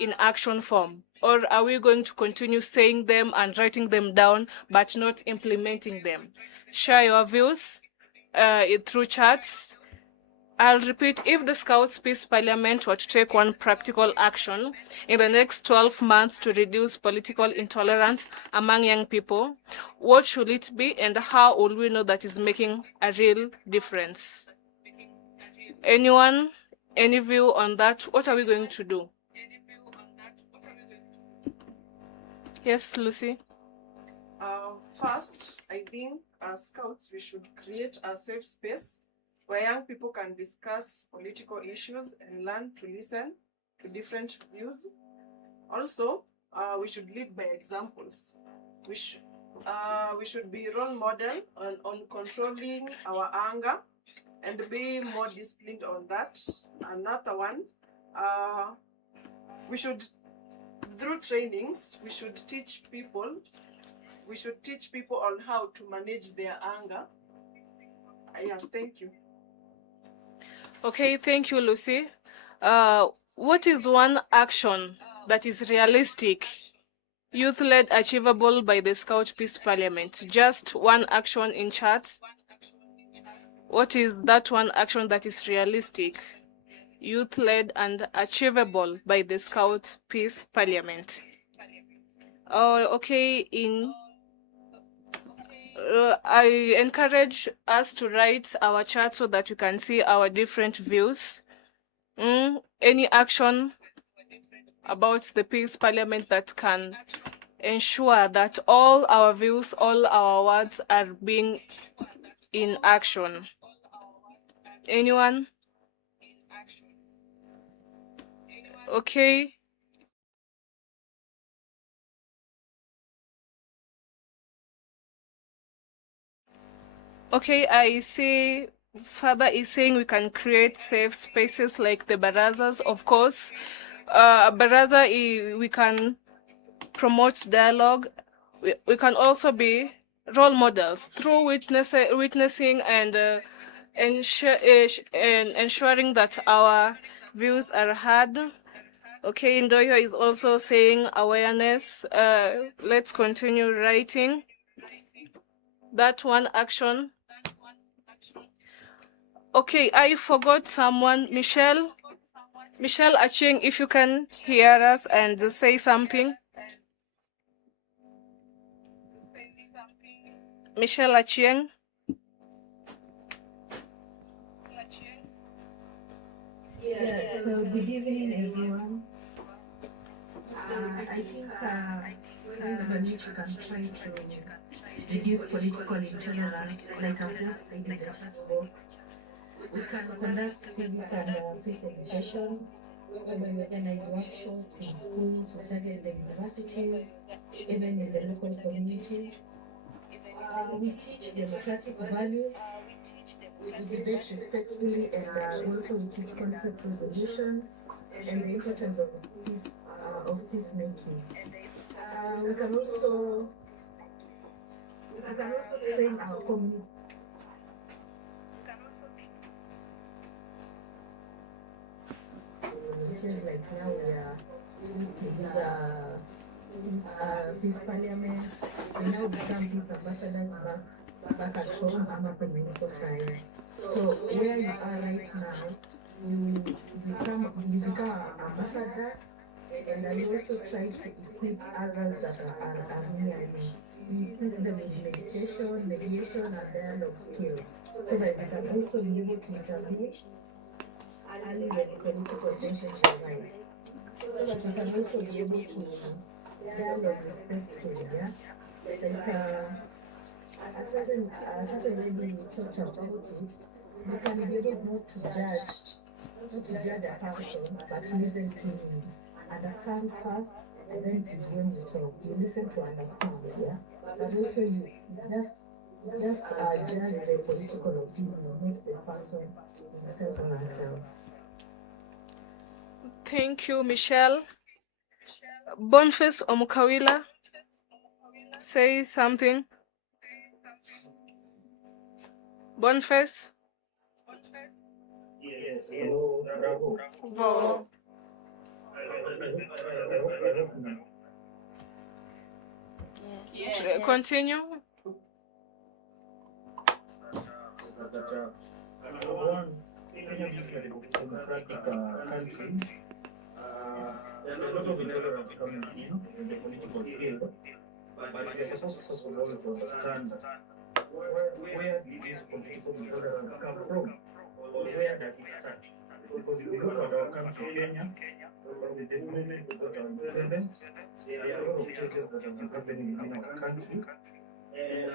in action form? Or are we going to continue saying them and writing them down but not implementing them? Share your views through chats. I'll repeat, if the Scouts Peace Parliament were to take one practical action in the next 12 months to reduce political intolerance among young people, what should it be and how will we know that is making a real difference? Anyone? Any view on that? What are we going to do? Yes, Lucy? First, I think as Scouts, we should create a safe space where young people can discuss political issues and learn to listen to different views. Also, we should lead by examples. We should be role model on controlling our anger and be more disciplined on that. Another one, we should, through trainings, we should teach people on how to manage their anger. Yeah, thank you. Okay, thank you, Lucy. What is one action that is realistic, youth-led, achievable by the Scout Peace Parliament? Just one action in chat. What is that one action that is realistic, youth-led, and achievable by the Scout Peace Parliament? Oh, okay. I encourage us to write our chat so that you can see our different views. Any action about the Peace Parliament that can ensure that all our views, all our words are being in action. Anyone? Okay. Okay, I see Father is saying we can create safe spaces like the barazas. Of course, baraza, we can promote dialogue. We can also be role models through witnessing and ensuring that our views are heard. Okay, Ndoyo is also saying awareness. Let's continue writing. That one action. Okay, I forgot someone. Michelle Aching, if you can hear us and say something. Michelle Aching. Yes, so good evening, everyone. I think ways by which you can try to reduce political intolerance, like I've just said in the chat box. We can conduct civic and peace education, whereby we organize workshops in schools, we target the universities, even in the local communities. We teach democratic values, we debate respectfully, and also we teach conflict resolution and the importance of peacemaking. We can also train our community. Volunteers, like now we are peace parliament. We now become peace ambassadors back at home. I'm a community side. So where you are right now, you become an ambassador, and I also try to equip others that are near you. We equip them with meditation, mediation, and dialogue skills, so that they can also be able to intervene early when political tensions arise, so that we can also be able to dialogue respectfully. Yeah, like a certain lady talked about it. We can be able not to judge a person, but listen to him. Understand first, and then it is when you talk. You listen to understand, yeah? But also you just judge the political opinion, not the person himself or herself. Thank you, Michelle. Boniface Omukawila, say something. Boniface? Yes, hello, bravo. Wow. Yes. Continue. One, Kenya being a democratic country, there are a lot of intolerance coming in the political field, but we are supposed first of all to understand where this political intolerance come from, or where does it start? Because if you look at our country, Kenya, from the moment we got our independence, there are a lot of changes that have been happening in our country, and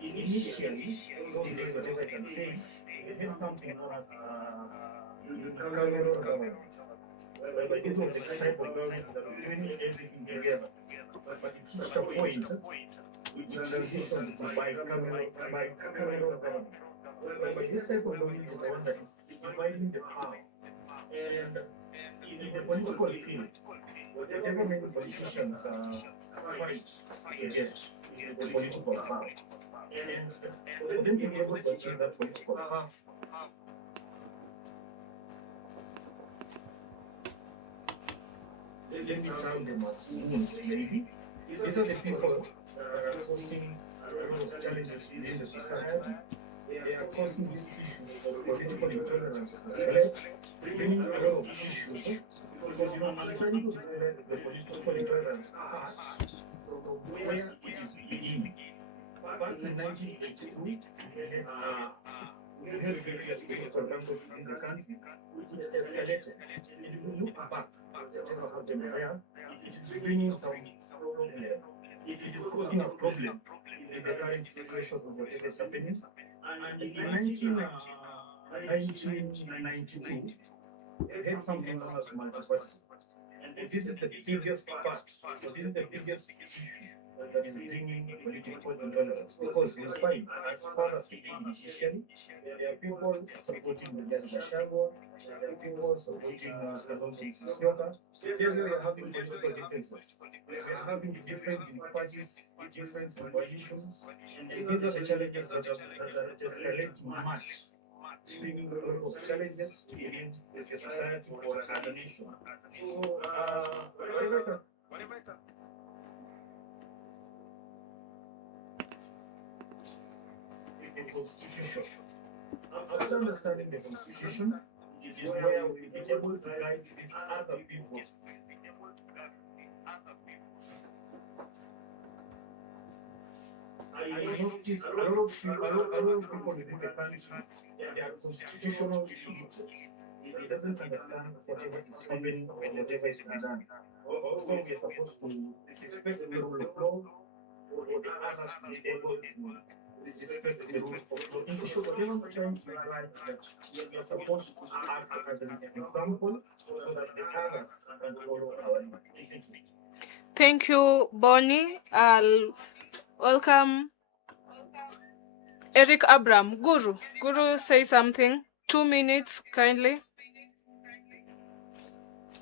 initially, those doing whatever I can say, we had something known as unicameral government, But this was the type of government that was doing everything together. But it reached a point with transition to bicameral government. But this type of government is the one that is dividing the power. And in the political field, whatever many politicians fight to get the political power. And for them to be able to achieve that political power, let me term them as wounds, maybe. These are the people that are causing a lot of challenges within the society. They are causing these issues of political intolerance to select, bringing a lot of issues. Because, I'm trying to prevent the political intolerance part from where it is beginning. Back in 1982, we had various political battles within the country, which escalated. And if you look back, whatever happened there, it is bringing some problem. It is causing a problem in the current situation of whatever is happening. And in 1992, we had something known as multi-party. And this is the biggest part, this is the biggest issue that is bringing political intolerance. Because in spite, as far as initially, there are people supporting the Gashagwa, there are people supporting Kalonzo Musyoka. Yes, we are having political differences. We are having difference in parties, difference in coalitions. And these are the challenges that are escalating much, bringing a lot of challenges within the society or as a nation. So, the constitution. After understanding the constitution, it is where we will be able to guide these other people. I noticed a lot of people within the country, they are constitutional issues. He doesn't understand whatever is happening or whatever is being done. Also, we are supposed to respect the rule of law, for the others to be able to respect the rule of law. In short, what I'm trying to imply is that we are supposed to act as an example so that the others can follow our lead. Thank you, Bonnie. I'll welcome Eric Abram. Guru, say something. 2 minutes, kindly.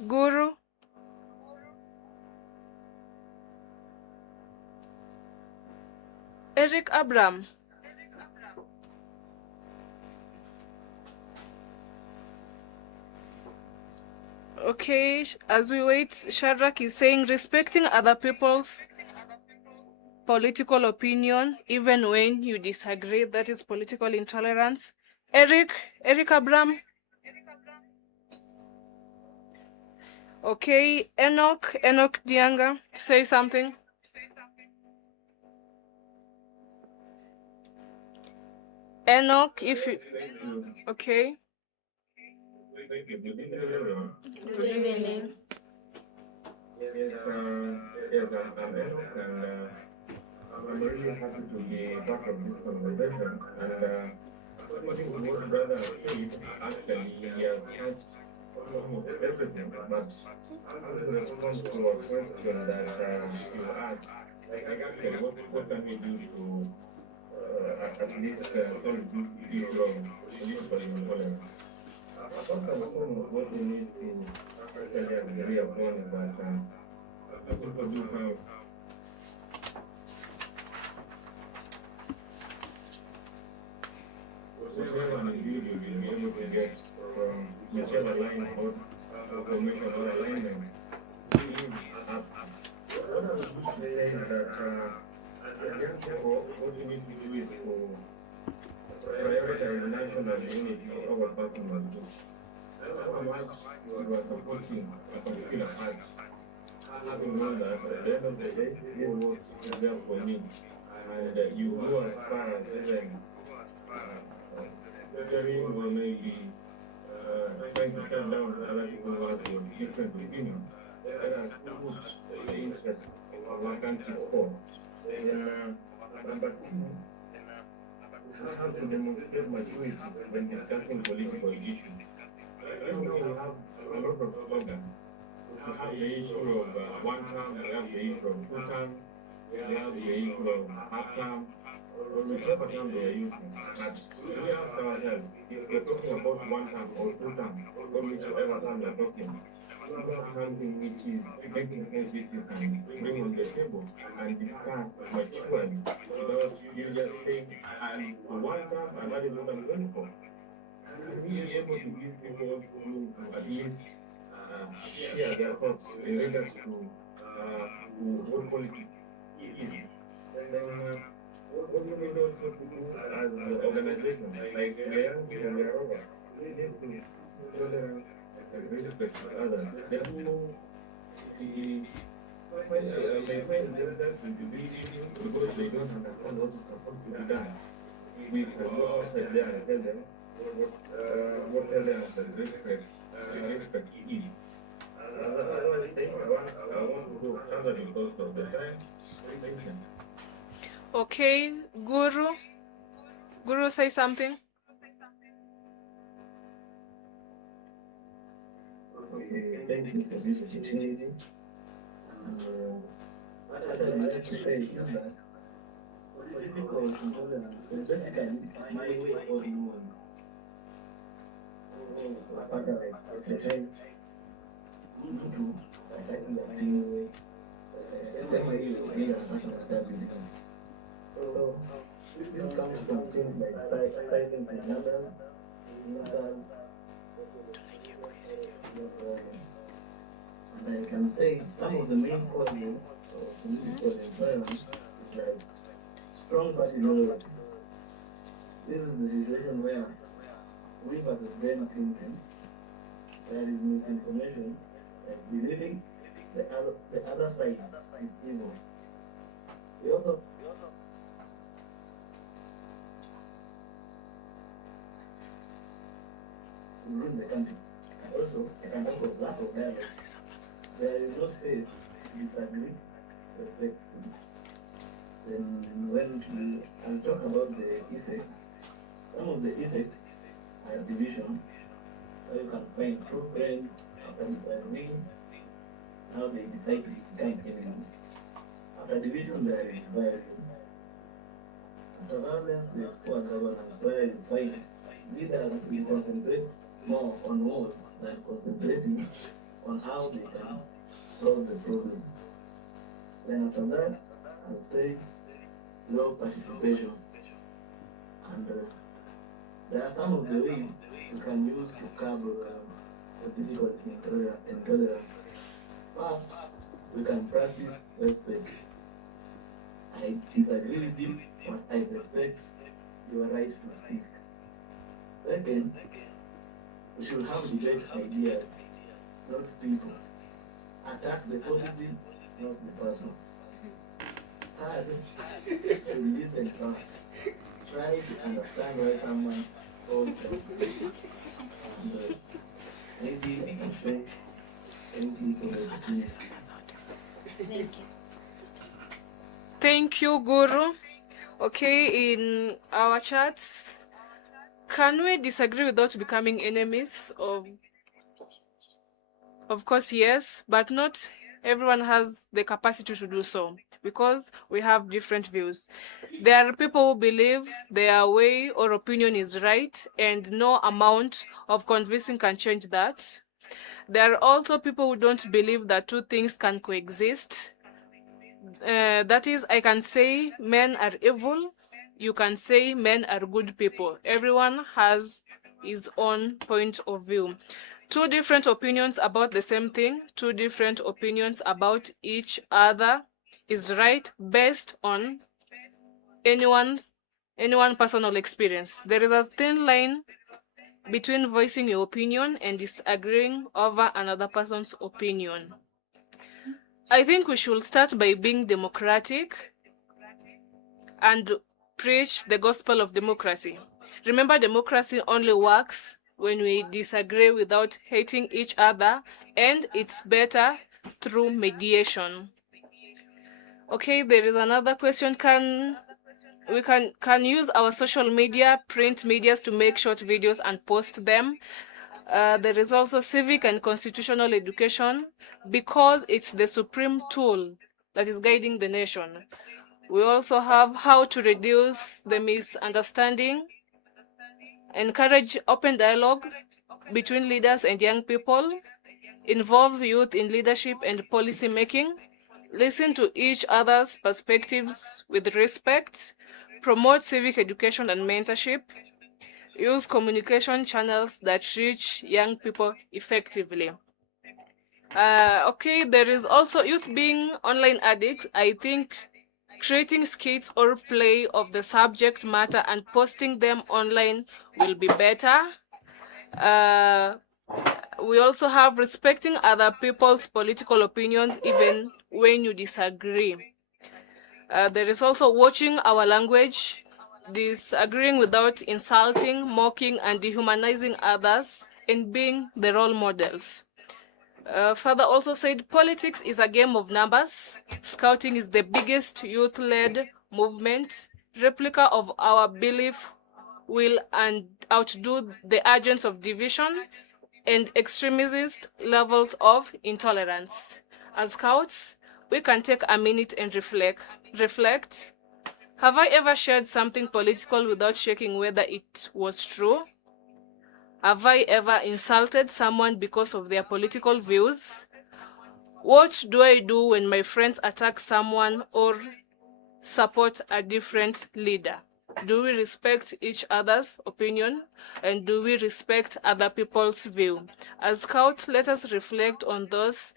Guru. Eric Abram. Okay, as we wait, Shadrach is saying respecting other people's political opinion, even when you disagree, that is political intolerance. Eric Abram. Okay, Enoch Dianga, say something. Enoch, if you, okay. Good evening. Yes, I'm Enoch, and I'm really happy to be part of this conversation. And according to what brother said, actually he has touched almost everything. But I want to respond to a question that you asked. Like actually, what can we do to at least solve this issue of political intolerance? Apart from what we need to actually agree upon is that people do have whatever an individual will be able to get from whichever line or formation or alignment is up. What I would say is that therefore, what we need to do is to prioritize national unity over personal good. How much you are supporting a particular party, having known that at the end of the day, this vote is there for me, and you go as far as even favoring or maybe trying to shut down other people who have a different opinion. Let us put the interest of our country first. Number two, we have to demonstrate maturity when discussing political issues. Even though we have a lot of slogans. We have the issue of one term, we have the issue of two terms, we have the issue of half term, or whichever term they are using. But we ask ourselves, if we're talking about one term or two term, or whichever term we're talking, you have something which is making sense which you can bring on the table and discuss maturely without you just saying, I'm for one term and that is what I'm going for. And be able to give people who at least share their thoughts in regards to what quality it is. And then what we need also to do as an organization, like we are over, we need to tolerance and respect others. There's no my friends just that because they don't understand what is supposed to be done. We can go outside there and tell them what tolerance and respect is. Otherwise, I want to go further because of the time. Okay, Guru. Guru, say something. Okay, thank you for this opportunity. What I'd like to say is that political intolerance is basically my way or no one. Napata like pretend mtu hataki afanyiwe sema hiyo bila national stability. So this comes from things like silence and others, insults, and I can say some of the main causes of political intolerance is like strong party loyalty. This is the situation where we versus them thinking there is misinformation and believing the other side is evil. We also ruin the country. And also, I can talk of lack of dialogue. There is no space to disagree respectfully. Then when I'll talk about the effects, some of the effects are division. So you can find true friends after disagreeing, how they decide to become enemies. After division, there is violence. After violence, there is poor governance, where you find leaders will concentrate more on wars than concentrating on how they can solve the problem. Then after that, I would say low participation. And there are some of the ways you can use to curb political intolerance. First, we can practice respect. I disagree with you, but I respect your right to speak. Second, we should have debate ideas, not people. Attack the policy, not the person. Third, to listen first. Try to understand why someone told them. And maybe I can say thank you for the opportunity. Thank you. Thank you, Guru. Okay, in our chats, can we disagree without becoming enemies? Of course, yes, but not everyone has the capacity to do so because we have different views. There are people who believe their way or opinion is right and no amount of convincing can change that. There are also people who don't believe that two things can coexist. That is, I can say men are evil, you can say men are good people. Everyone has his own point of view. Two different opinions about the same thing, two different opinions about each other is right based on anyone's personal experience. There is a thin line between voicing your opinion and disagreeing over another person's opinion. I think we should start by being democratic and preach the gospel of democracy. Remember, democracy only works when we disagree without hating each other, and it's better through mediation. Okay, there is another question. Can we use our social media, print medias to make short videos and post them? There is also civic and constitutional education because it's the supreme tool that is guiding the nation. We also have how to reduce the misunderstanding, encourage open dialogue between leaders and young people, involve youth in leadership and policy making, listen to each other's perspectives with respect, promote civic education and mentorship, use communication channels that reach young people effectively. Okay, there is also youth being online addicts. I think creating skits or play of the subject matter and posting them online will be better. We also have respecting other people's political opinions even when you disagree. There is also watching our language, disagreeing without insulting, mocking, and dehumanizing others, and being the role models. Father also said politics is a game of numbers. Scouting is the biggest youth-led movement, replica of our belief will and outdo the agents of division and extremist levels of intolerance. As scouts, we can take a minute and reflect. Have I ever shared something political without checking whether it was true? Have I ever insulted someone because of their political views? What do I do when my friends attack someone or support a different leader? Do we respect each other's opinion? And do we respect other people's view? As Scouts, let us reflect on those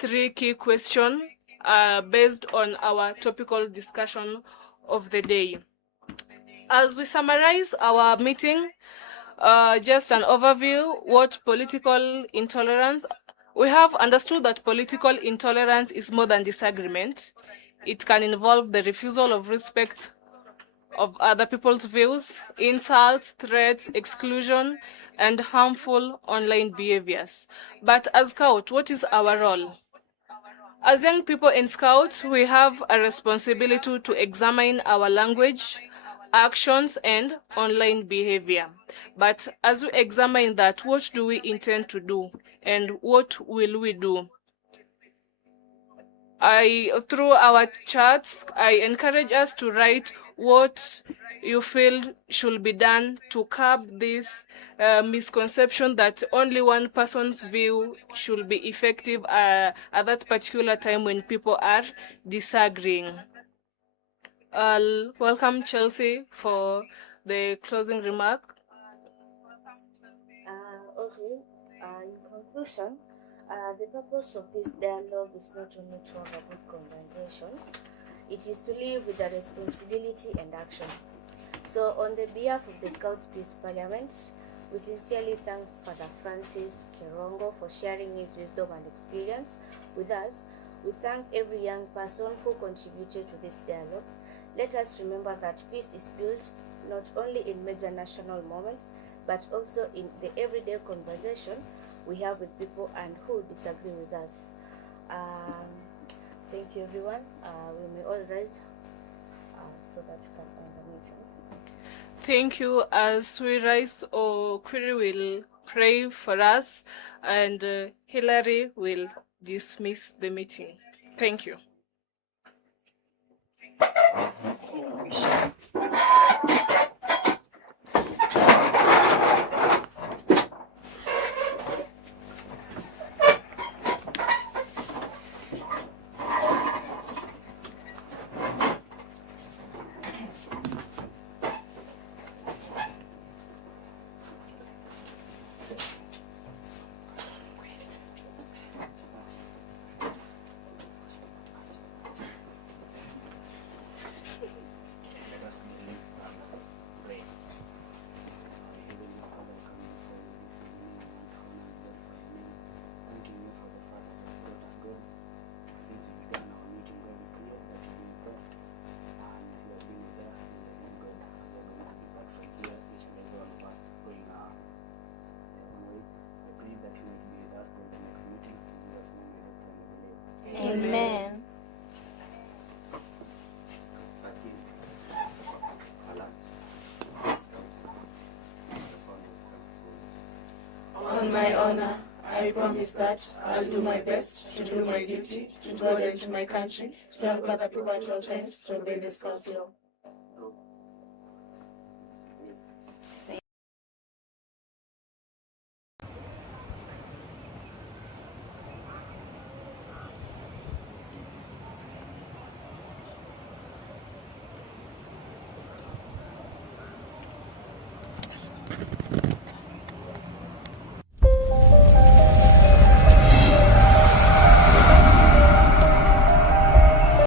3 key questions based on our topical discussion of the day. As we summarize our meeting, just an overview, what political intolerance, we have understood that political intolerance is more than disagreement. It can involve the refusal of respect of other people's views, insults, threats, exclusion, and harmful online behaviors. But as Scout, what is our role? As young people in Scouts, we have a responsibility to examine our language, actions, and online behavior. But as we examine that, what do we intend to do, and what will we do? Through our chats, I encourage us to write what you feel should be done to curb this misconception that only one person's view should be effective at that particular time when people are disagreeing. I'll welcome Chelsea for the closing remark. In conclusion, the purpose of this dialogue is not only to have a good conversation, it is to live with the responsibility and action. So on the behalf of the Scouts Peace Parliament, we sincerely thank Father Francis Kerongo for sharing his wisdom and experience with us. We thank every young person who contributed to this dialogue. Let us remember that peace is built not only in major national moments, but also in the everyday conversation we have with people and who disagree with us. Thank you, everyone. We may all rise so that we can end the meeting. Thank you. As we rise, Kwiri will pray for us, and Hilary will dismiss the meeting. Thank you. On my honor, I promise that I'll do my best to do my duty to God and to my country, to help other people at all times to obey this House law.